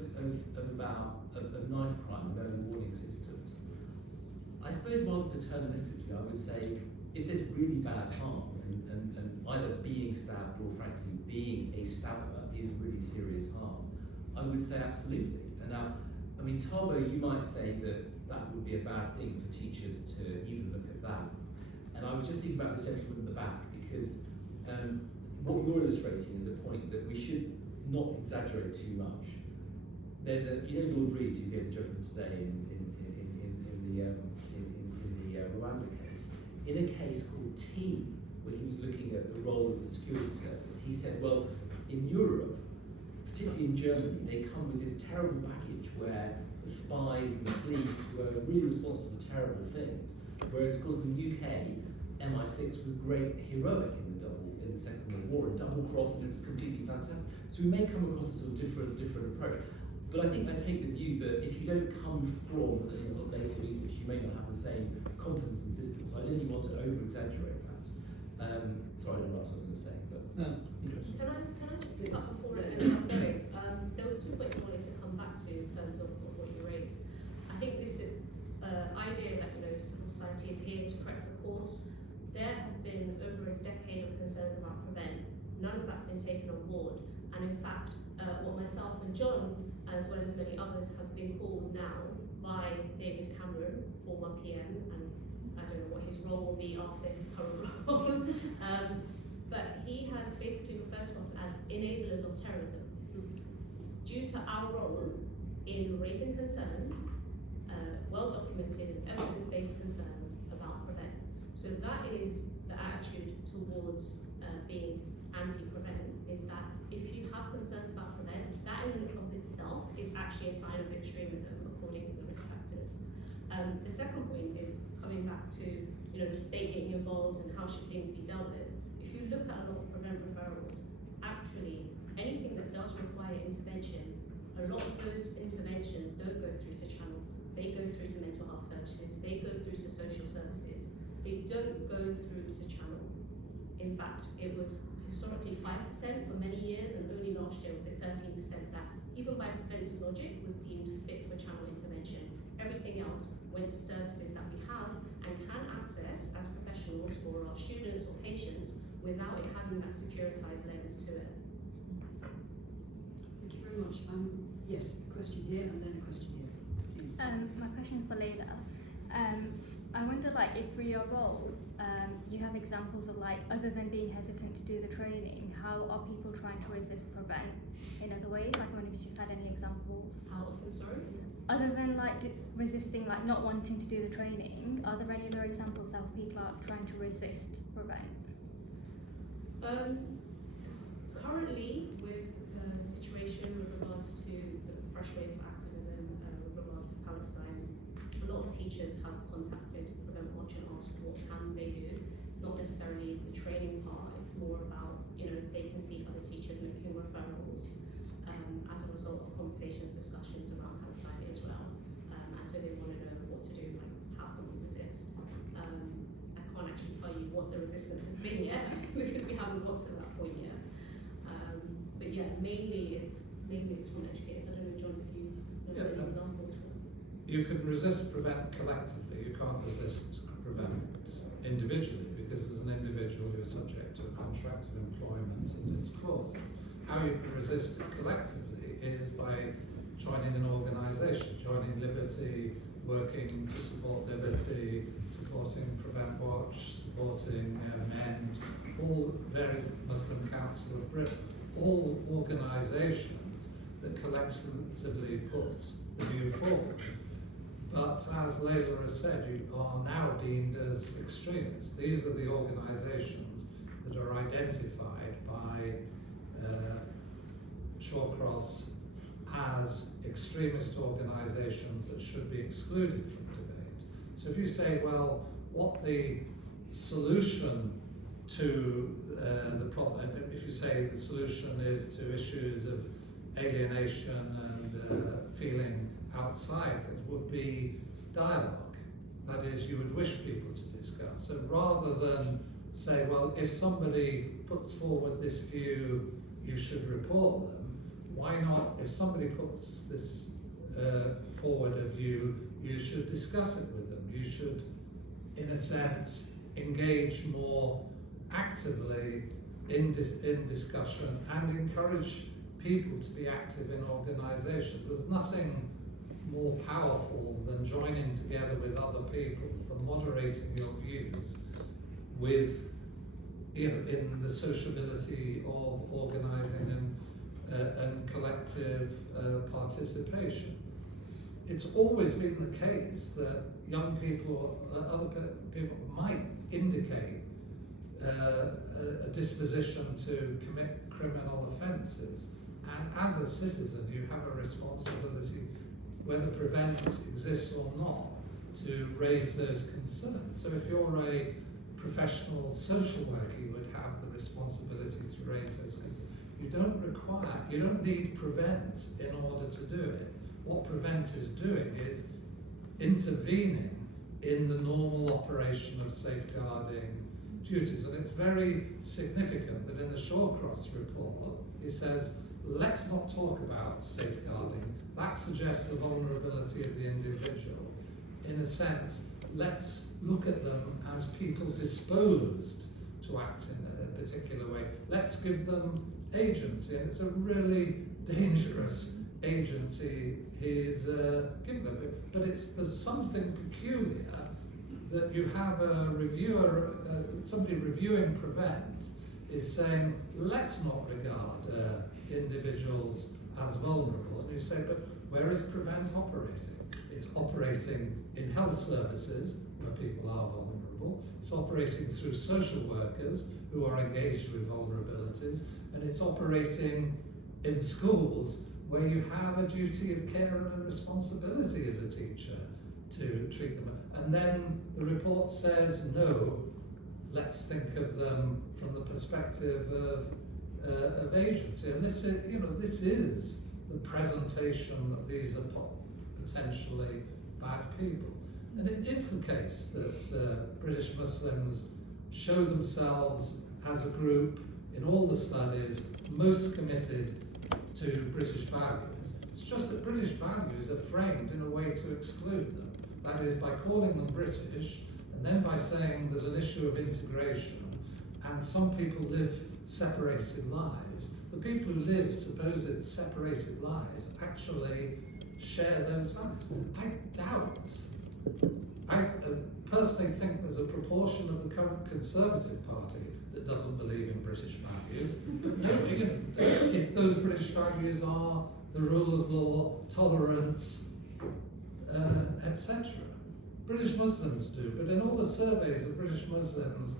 knife crime and early warning systems. I suppose rather paternalistically, I would say if there's really bad harm and either being stabbed or frankly being a stabber is really serious harm, I would say absolutely. And now, I mean, Tabo, you might say that would be a bad thing for teachers to even look at that. And I was just thinking about this gentleman in the back because what you're illustrating is a point that we should not exaggerate too much. There's Lord Reed, who gave the judgment today in the Rwanda case. In a case called T, where he was looking at the role of the security service, he said, well, in Europe, particularly in Germany, they come with this terrible baggage where the spies and the police were really responsible for terrible things, whereas of course in the UK, MI6 was great, heroic in the Second World War, and double-crossed, and it was completely fantastic. So we may come across a sort of different approach. But I think I take the view that if you don't come from native English, you may not have the same confidence in the system. So I don't even want to over-exaggerate that. Sorry, I don't know what else I was going to say, but No, it's interesting. Can I just pick up before it ends up going? There was 2 points I wanted to come back to in terms of what you raised. I think this idea that civil society is here to correct the course. There have been over a decade of concerns about prevent. None of that's been taken on board, and in fact, what myself and John, as well as many others, have been called now by David Cameron, former PM, and I don't know what his role will be after his current role, but he has basically referred to us as enablers of terrorism due to our role in raising concerns, well-documented and evidence-based concerns about prevent. So that is the attitude towards being anti-prevent, is that if you have concerns about prevent, that in and of itself is actually a sign of extremism according to the risk factors. The second point is coming back to the state getting involved and how should things be dealt with. If you look at a lot of prevent referrals, actually anything that does require intervention, a lot of those interventions don't go through to channel. They go through to mental health services, they go through to social services, they don't go through to channel. In fact, it was historically 5% for many years, and only last year was it 13% that, even by preventive logic, was deemed fit for channel intervention. Everything else went to services that we have and can access as professionals for our students or patients without it having that securitized lens to it. Thank you very much. Yes, a question here and then a question here, please. My question is for Leila. I wonder, if for your role, you have examples of other than being hesitant to do the training, how are people trying to resist prevent in other ways? I wonder if you just had any examples. How often, sorry? Other than resisting, not wanting to do the training, are there any other examples how people are trying to resist prevent? Currently, with the situation with regards to the fresh wave of activism with regards to Palestine, a lot of teachers have contacted Prevent Watch and asked what can they do. It's not necessarily the training part, it's more about, they can see other teachers making referrals as a result of conversations, discussions around Palestine, Israel, and so they want to know what to do, how can we resist. I can't actually tell you what the resistance has been yet, because we haven't got to that point yet. But yeah, mainly it's from educators. I don't know, John, if you know any examples. You can resist prevent collectively, you can't resist prevent individually, because as an individual you're subject to a contract of employment and its clauses. How you can resist it collectively is by joining an organisation, joining Liberty, working to support Liberty, supporting Prevent Watch, supporting MEND, all various Muslim Council of Britain, all organisations that collectively put the view forward. But as Leila has said, you are now deemed as extremists. These are the organisations that are identified by Shawcross as extremist organisations that should be excluded from debate. So if you say, well, what the solution to the problem, if you say the solution is to issues of alienation and feeling outside, it would be dialogue. That is, you would wish people to discuss. So rather than say, well, if somebody puts forward this view, you should report them, why not, if somebody puts this forward a view, you should discuss it with them. You should, in a sense, engage more actively in discussion and encourage people to be active in organisations. There's nothing more powerful than joining together with other people for moderating your views with, in the sociability of organising and collective participation. It's always been the case that young people or other people might indicate a disposition to commit criminal offences, And as a citizen, you have a responsibility, whether Prevent exists or not, to raise those concerns. So if you're a professional social worker, you would have the responsibility to raise those concerns. You don't need Prevent in order to do it. What Prevent is doing is intervening in the normal operation of safeguarding duties. And it's very significant that in the Shawcross report, it says, let's not talk about safeguarding. That suggests the vulnerability of the individual. In a sense, let's look at them as people disposed to act in a particular way. Let's give them agency, and it's a really dangerous agency he's given them. But there's something peculiar that you have a reviewer, somebody reviewing Prevent is saying, let's not regard individuals as vulnerable. And you say, but where is Prevent operating? It's operating in health services where people are vulnerable. It's operating through social workers who are engaged with vulnerabilities. And it's operating in schools where you have a duty of care and a responsibility as a teacher to treat them. And then the report says, no, let's think of them from the perspective of agency. And this is the presentation that these are potentially bad people. And it is the case that British Muslims show themselves as a group in all the studies most committed to British values. It's just that British values are framed in a way to exclude them. That is, by calling them British, and then by saying there's an issue of integration, and some people live separated lives. The people who live supposed separated lives actually share those values. I personally think there's a proportion of the current Conservative Party that doesn't believe in British values. But no, if those British values are the rule of law, tolerance, etc. British Muslims do, but in all the surveys of British Muslims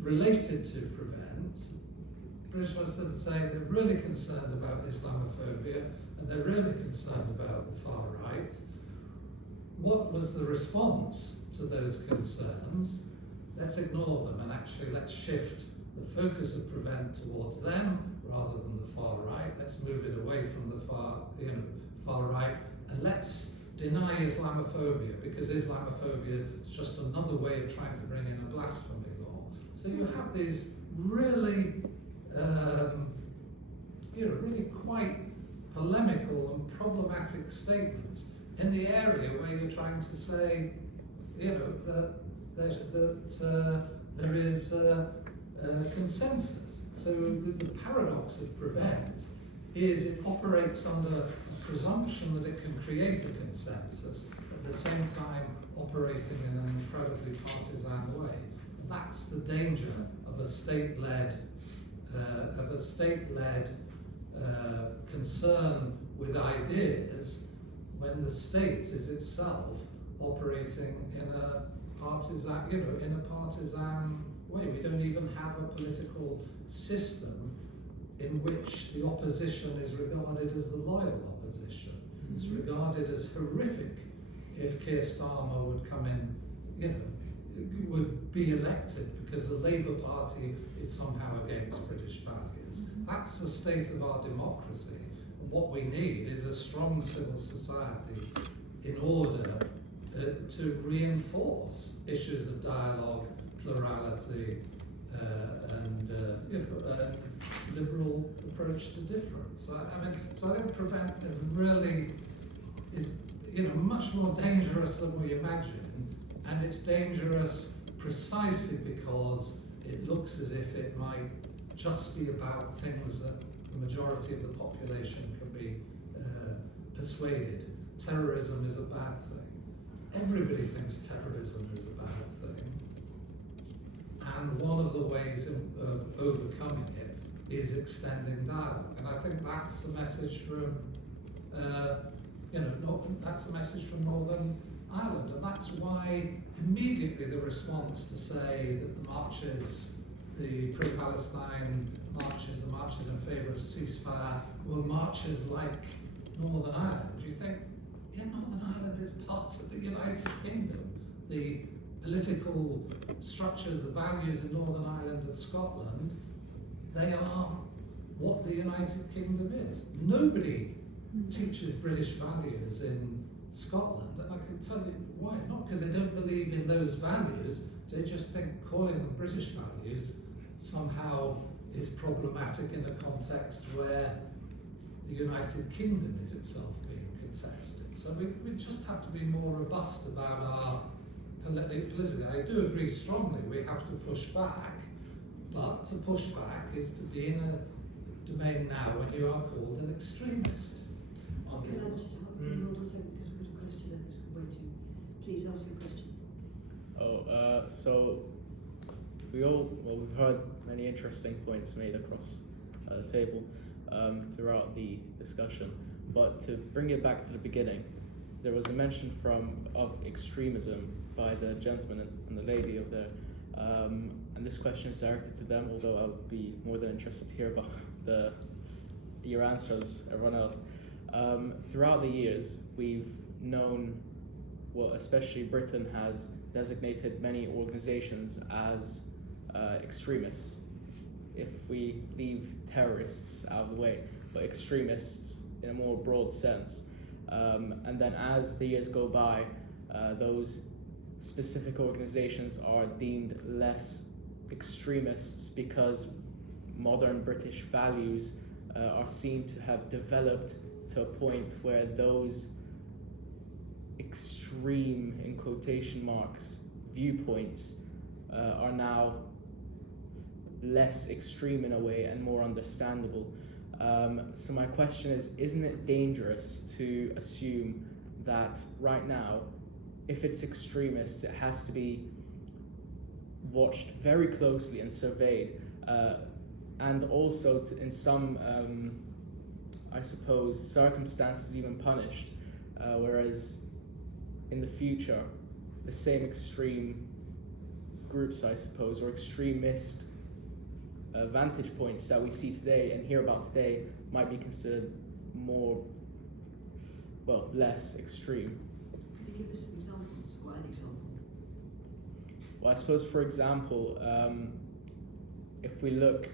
related to Prevent, British Muslims say they're really concerned about Islamophobia and they're really concerned about the far right. What was the response to those concerns? Let's ignore them and actually let's shift the focus of Prevent towards them rather than the far right. Let's move it away from the far right, and let's deny Islamophobia, because Islamophobia is just another way of trying to bring in a blasphemy law. So you have these really, really quite polemical and problematic statements in the area where you're trying to say, that there is consensus. So the paradox of Prevent is it operates under a presumption that it can create a consensus, at the same time operating in an incredibly partisan way. That's the danger of a state-led concern with ideas when the state is itself operating in a partisan way. We don't even have a political system in which the opposition is regarded as the loyal opposition. It's regarded as horrific if Keir Starmer would come in, would be elected because the Labour Party is somehow against British values. That's the state of our democracy. And what we need is a strong civil society in order to reinforce issues of dialogue, plurality, and a liberal approach to difference. So I think Prevent is much more dangerous than we imagine, and it's dangerous precisely because it looks as if it might just be about things that the majority of the population can be persuaded. Terrorism is a bad thing. Everybody thinks terrorism is a bad thing. And one of the ways of overcoming it is extending dialogue. And I think that's the message from, that's the message from Northern Ireland. And that's why immediately the response to say that the marches, the pro-Palestine marches, the marches in favour of ceasefire, were marches like Northern Ireland. You think, yeah, Northern Ireland is part of the United Kingdom. The political structures, the values in Northern Ireland and Scotland, they are what the United Kingdom is. Nobody teaches British values in Scotland, and I can tell you why. Not because they don't believe in those values, they just think calling them British values somehow is problematic in a context where the United Kingdom is itself being contested. So we just have to be more robust about our politically. I do agree strongly we have to push back, but to push back is to be in a domain now when you are called an extremist. Can I just hold on a second because we've got a question there that's waiting. Please ask your question. So we've heard many interesting points made across the table throughout the discussion, but to bring it back to the beginning, there was a mention of extremism by the gentleman and the lady over there, and this question is directed to them, although I would be more than interested to hear about your answers, everyone else. Throughout the years, we've known, well, especially Britain has designated many organizations as extremists. If we leave terrorists out of the way, but extremists in a more broad sense. And then as the years go by, those specific organizations are deemed less extremists because modern British values are seen to have developed to a point where those extreme, in quotation marks, viewpoints are now less extreme in a way and more understandable. So my question is, isn't it dangerous to assume that right now, if it's extremist, it has to be watched very closely and surveyed, and also in some, I suppose, circumstances even punished, whereas in the future, the same extreme groups, I suppose, or extremist vantage points that we see today and hear about today might be considered more, well, less extreme. Could you give us some examples, or an example? Well, I suppose, for example, if we look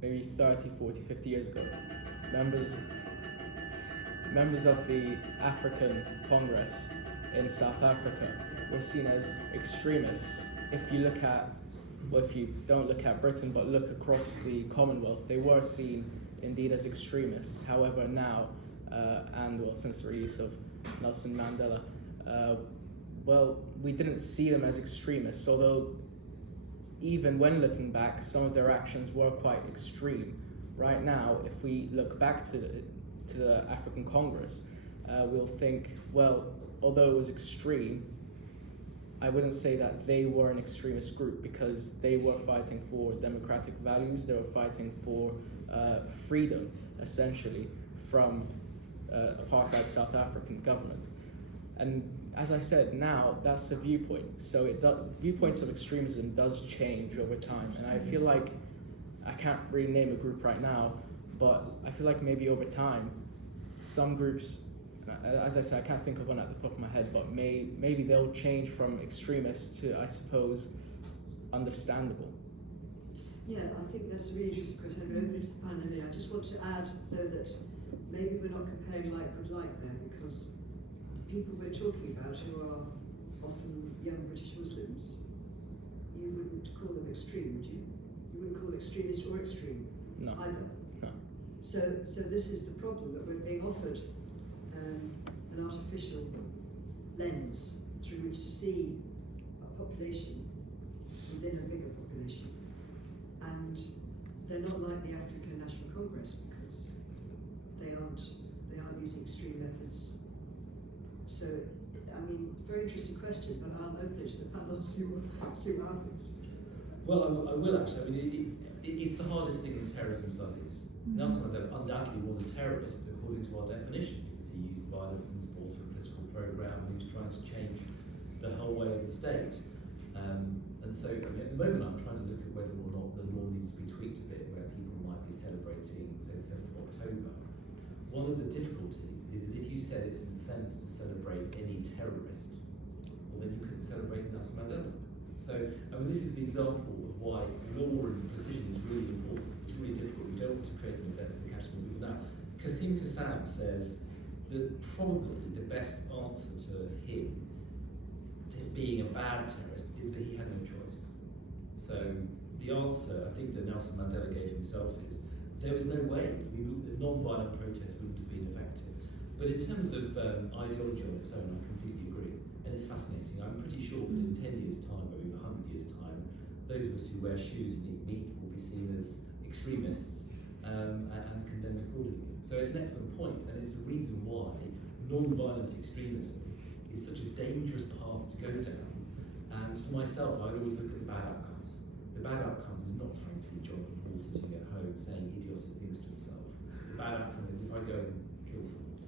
maybe 30, 40, 50 years ago, members of the African Congress in South Africa were seen as extremists. If you look at, well, if you don't look at Britain but look across the Commonwealth, they were seen indeed as extremists. However, now, and well, since the release of Nelson Mandela, well, we didn't see them as extremists, although even when looking back, some of their actions were quite extreme. Right now, if we look back to the African Congress, we'll think, well, although it was extreme, I wouldn't say that they were an extremist group because they were fighting for democratic values, they were fighting for freedom, essentially, from apartheid South African government. And as I said, now that's a viewpoint. So viewpoints of extremism does change over time. And I feel like, I can't really name a group right now, but I feel like maybe over time, some groups, as I said, I can't think of one at the top of my head, but maybe they'll change from extremists to, I suppose, understandable. Yeah, I think that's a really interesting question. I'm going to open it to the panel in a minute. I just want to add, though, that maybe we're not comparing like with like there, because the people we're talking about, who are often young British Muslims, you wouldn't call them extreme, would you? You wouldn't call them extremist or extreme? No. Either? No. So this is the problem, that we're being offered an artificial lens through which to see a population within a bigger population. And they're not like the African National Congress because they aren't using extreme methods. So, I mean, very interesting question, but I'll open it to the panel and see what happens. Well, I will actually. I mean, it's the hardest thing in terrorism studies. Nelson Mandela undoubtedly was a terrorist according to our definition, because he used violence in support of a political program and he was trying to change the whole way of the state. And And so, I mean, at the moment, I'm trying to look at whether or not the law needs to be tweaked a bit, where people might be celebrating, say, the 7th of October. One of the difficulties is that if you said it's an offence to celebrate any terrorist, well, then you couldn't celebrate Nelson Mandela. So, I mean, this is the example of why law and precision is really important. It's really difficult. You don't want to create an offence that catches more people. Now, Qasim Qassam says that probably the best answer to him being a bad terrorist is that he had no choice. So the answer, I think, that Nelson Mandela gave himself is there was no way. Non-violent protest wouldn't have been effective. But in terms of ideology on its own, I completely agree. And it's fascinating. I'm pretty sure that in 10 years' time, or even 100 years' time, those of us who wear shoes and eat meat will be seen as extremists and condemned accordingly. So it's an excellent point, and it's the reason why non-violent extremism is such a dangerous path to go down. And for myself, I'd always look at the bad outcomes. The bad outcomes is not, frankly, Jonathan Hall sitting at home saying idiotic things to himself. The bad outcome is if I go and kill someone.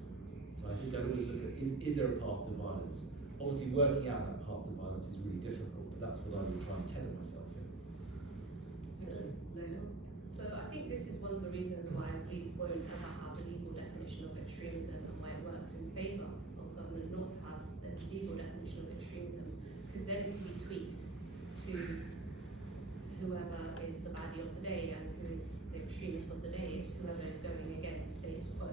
So I think I'd always look at, is there a path to violence? Obviously, working out that path to violence is really difficult, but that's what I would try and tether myself in. So, Leila? So I think this is one of the reasons why we won't ever have a legal definition of extremism, and why it works in favour of government not to have a legal definition of extremism, because then it can be tweaked to whoever is the baddie of the day and who is the extremist of the day. It's whoever is going against status quo.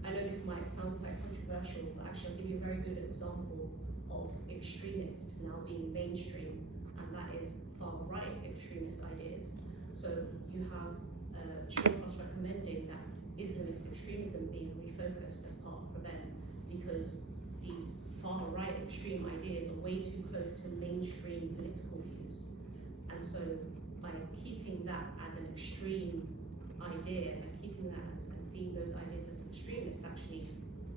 I know this might sound quite controversial, but actually I'll give you a very good example of extremist now being mainstream, and that is far-right extremist ideas. So you have Sean recommending that Islamist extremism being refocused as part of PREVENT, because these far-right extreme ideas are way too close to mainstream political views. And so by keeping that as an extreme idea and keeping that and seeing those ideas as extremists, actually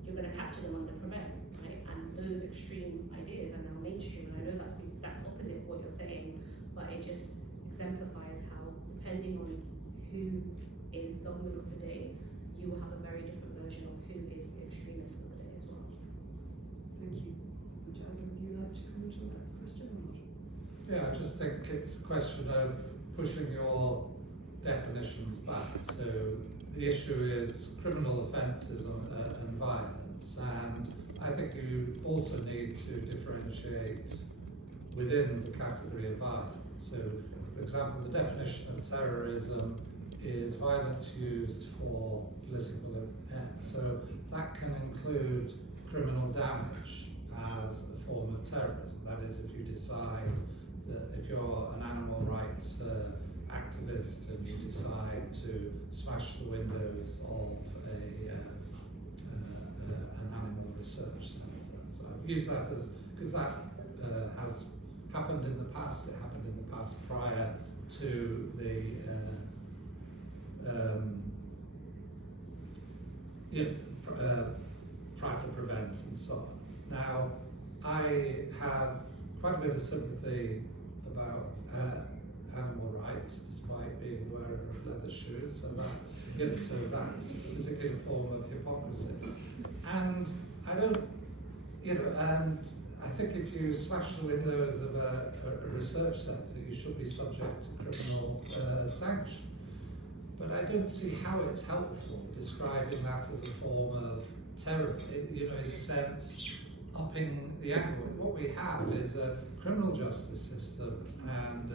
you're going to capture them under PREVENT, right? And those extreme ideas are now mainstream. And I know that's the exact opposite of what you're saying, but it just exemplifies how, depending on who is government of the day, you will have a very different version of who is the extremist of the day as well. Thank you. Would either of you like to comment on that question or not? Yeah, I just think it's a question of pushing your definitions back. So the issue is criminal offences and violence, and I think you also need to differentiate within the category of violence. So, for example, the definition of terrorism is violence used for political ends. So that can include criminal damage as a form of terrorism. That is, if you decide that if you're an animal rights activist and you decide to smash the windows of an animal research centre. So I've used that as, because that has happened in the past. It happened in the past prior to the prior to PREVENT and so on. Now, I have quite a bit of sympathy about animal rights, despite being a wearer of leather shoes. So that's a particular form of hypocrisy. And I don't, and I think if you smash the windows of a research centre, you should be subject to criminal sanction. But I don't see how it's helpful describing that as a form of terror, in the sense, upping the angle. What we have is a criminal justice system and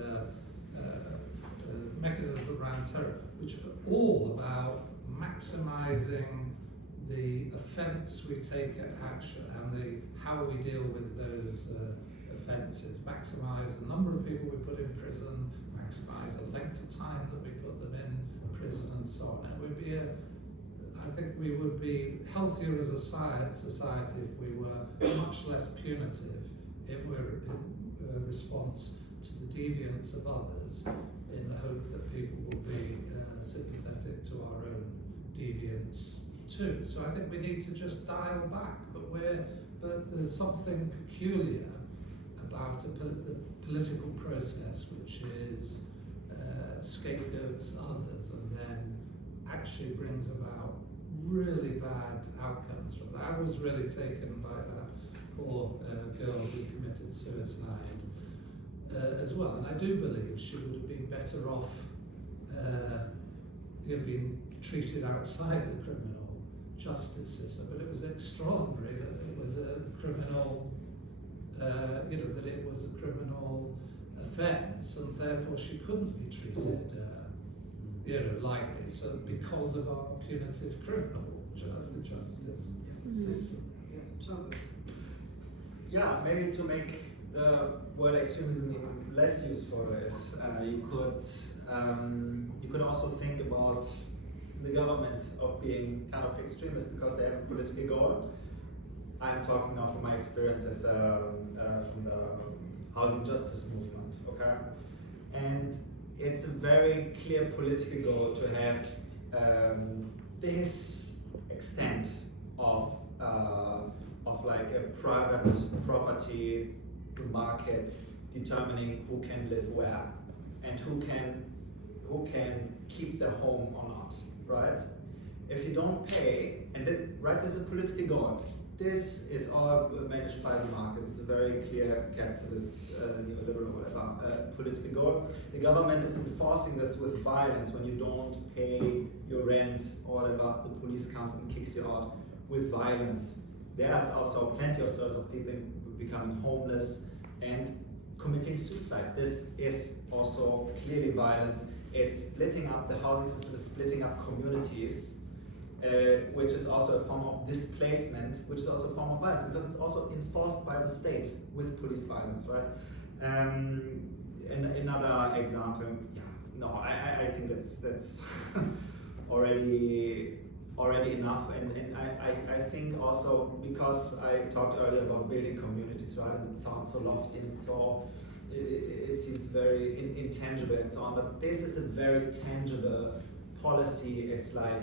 mechanisms around terror, which are all about maximising the offence we take at action and how we deal with those offences, maximise the number of people we put in prison, maximise the length of time that we put them in prison and so on. It would be I think we would be healthier as a society if we were much less punitive in response to the deviance of others, in the hope that people will be sympathetic to our own deviance too. So I think we need to just dial back, but there's something peculiar about the political process, which is scapegoats others and then actually brings about really bad outcomes from that. I was really taken by that poor girl who committed suicide as well. And I do believe she would have been better off being treated outside the criminal justice system. But it was extraordinary that it was a criminal, that it was a criminal offence, and therefore she couldn't be treated, lightly. So because of our punitive criminal justice system. Yeah, Togo. Yeah, maybe to make the word extremism even less useful is you could also think about the government of being kind of extremist because they have a political goal. I'm talking now from my experience as from the housing justice movement, okay? And it's a very clear political goal to have this extent of like a private property market determining who can live where and who can keep their home or not, right? If you don't pay, and this is a political goal. This is all managed by the market. It's a very clear capitalist, neoliberal, whatever, political goal. The government is enforcing this with violence. When you don't pay your rent or whatever, the police comes and kicks you out with violence. There's also plenty of stories of people becoming homeless and committing suicide. This is also clearly violence. It's splitting up, the housing system is splitting up communities, which is also a form of displacement, which is also a form of violence, because it's also enforced by the state with police violence, right? Another example, I think that's already enough, and I think also, because I talked earlier about building communities, right, and it sounds so lofty and so it seems very intangible and so on, but this is a very tangible policy. It's like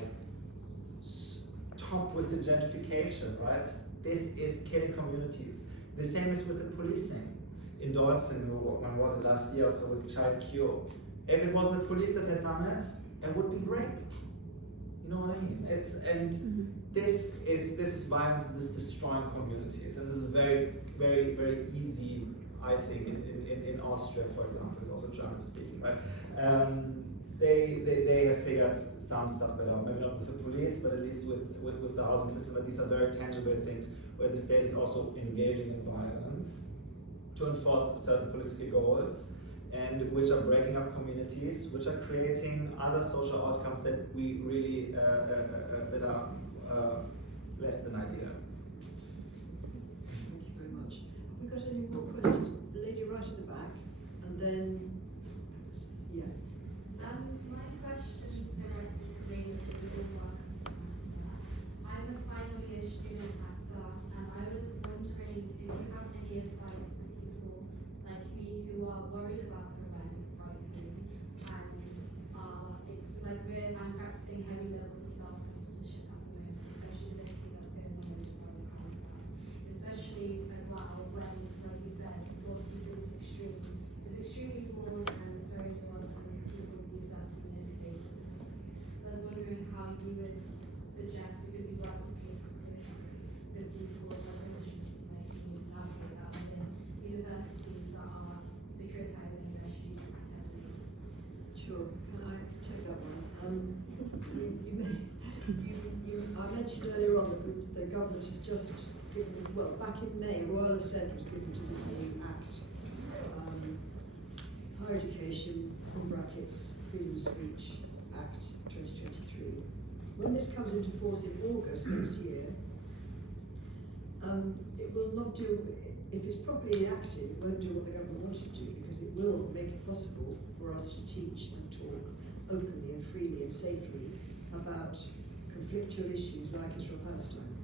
stop with the gentrification, right? This is killing communities. The same is with the policing. In Dalston, when was it last year or so, with child cure. If it was the police that had done it, it would be rape. You know what I mean? This is violence. This is destroying communities, and this is very, very, very easy. I think in Austria, for example, it's also German speaking, right? They have figured some stuff better out. Maybe not with the police, but at least with the housing system. But these are very tangible things where the state is also engaging in violence to enforce certain political goals, and which are breaking up communities, which are creating other social outcomes that we really that are less than ideal. Thank you very much. Have we got any more questions? The lady right at the back, and then yeah. My question is directed to David if you would welcome to answer. I'm a final year student at SARS, and I was wondering if you have any advice for people like me who are worried about rightfully, and it's like I'm practicing heavy levels of self-censorship at the moment, especially with everything that's going on in this world across that. Especially as well when, like you said, what's considered extreme is extremely flawed and very nuanced, and people use that to manipulate the system. So I was wondering how you would suggest, because you work with cases with people of other Christian societies, navigate that within universities that are securitizing their students heavily. Sure. Can I take that one? I mentioned earlier on that the government has just given, well, back in May, royal assent was given to this new act. Higher Education, in brackets, Freedom of Speech Act 2023. When this comes into force in August next year, it will not do, if it's properly enacted, it won't do what the government wants it to do, because it will make it possible for us to teach and talk openly and freely and safely about conflictual issues like Israel-Palestine.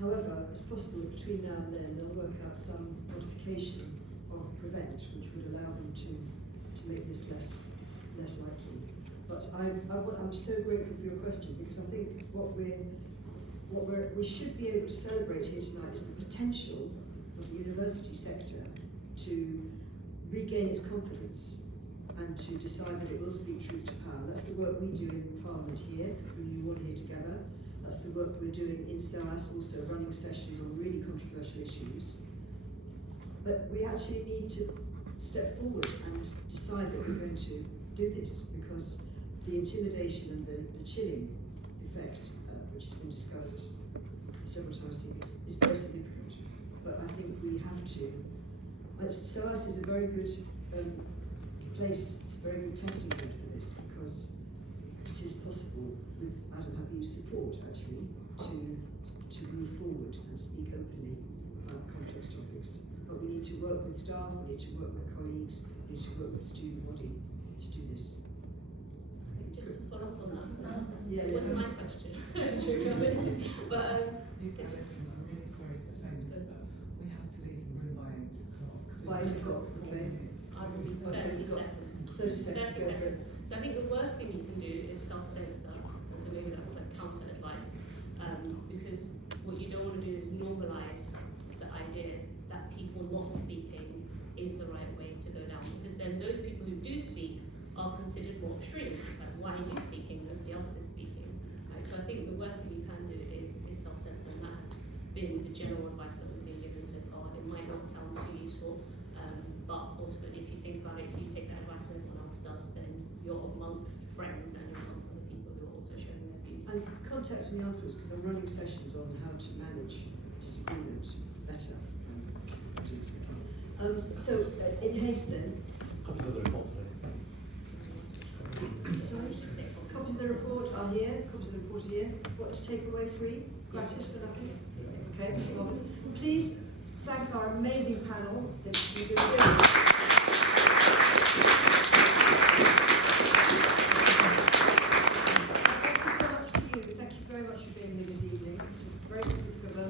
However, it's possible that between now and then they'll work out some modification of prevent, which would allow them to make this less likely. But I'm so grateful for your question, because I think what we should be able to celebrate here tonight is the potential for the university sector to regain its confidence and to decide that it will speak truth to power. That's the work we do in Parliament here, bringing you all here together. That's the work we're doing in SOAS, also running sessions on really controversial issues. But we actually need to step forward and decide that we're going to do this, because the intimidation and the chilling effect, which has been discussed several times here, is very significant. But I think we have to. SOAS is a very good place, it's a very good testing bed for this, because it is possible, with Adam Habib's support actually, to move forward and speak openly about complex topics. But we need to work with staff, we need to work with colleagues, we need to work with the student body to do this. Just to follow up on that, Yeah, that wasn't my question. But I'm really sorry to say this, but we have to leave the room by 8 o'clock. So By 8 o'clock, okay. I will be 30 seconds. 30 seconds, go for it. So I think the worst thing you can do is self-censor, and so maybe that's like counter advice, because what you don't want to do is normalise the idea that people not speaking is the right way to go down, because then those people who do speak are considered more extreme. It's like, why are you speaking? Nobody else is speaking. Right? So I think the worst thing you can do is self-censor, and that has been the general advice that we've been given so far. It might not sound too useful, but ultimately, if you think about it, if you take that advice and everyone else does, then you're amongst friends and you're amongst other people who are also sharing their views. And contact me afterwards, because I'm running sessions on how to manage disagreement better than doing so far. So, in haste then. Copies of the report today. Sorry? Copies of the report are here, copies of the report are here. What to take away free? Gratis for nothing? Okay, Mr. Roberts. Please thank our amazing panel.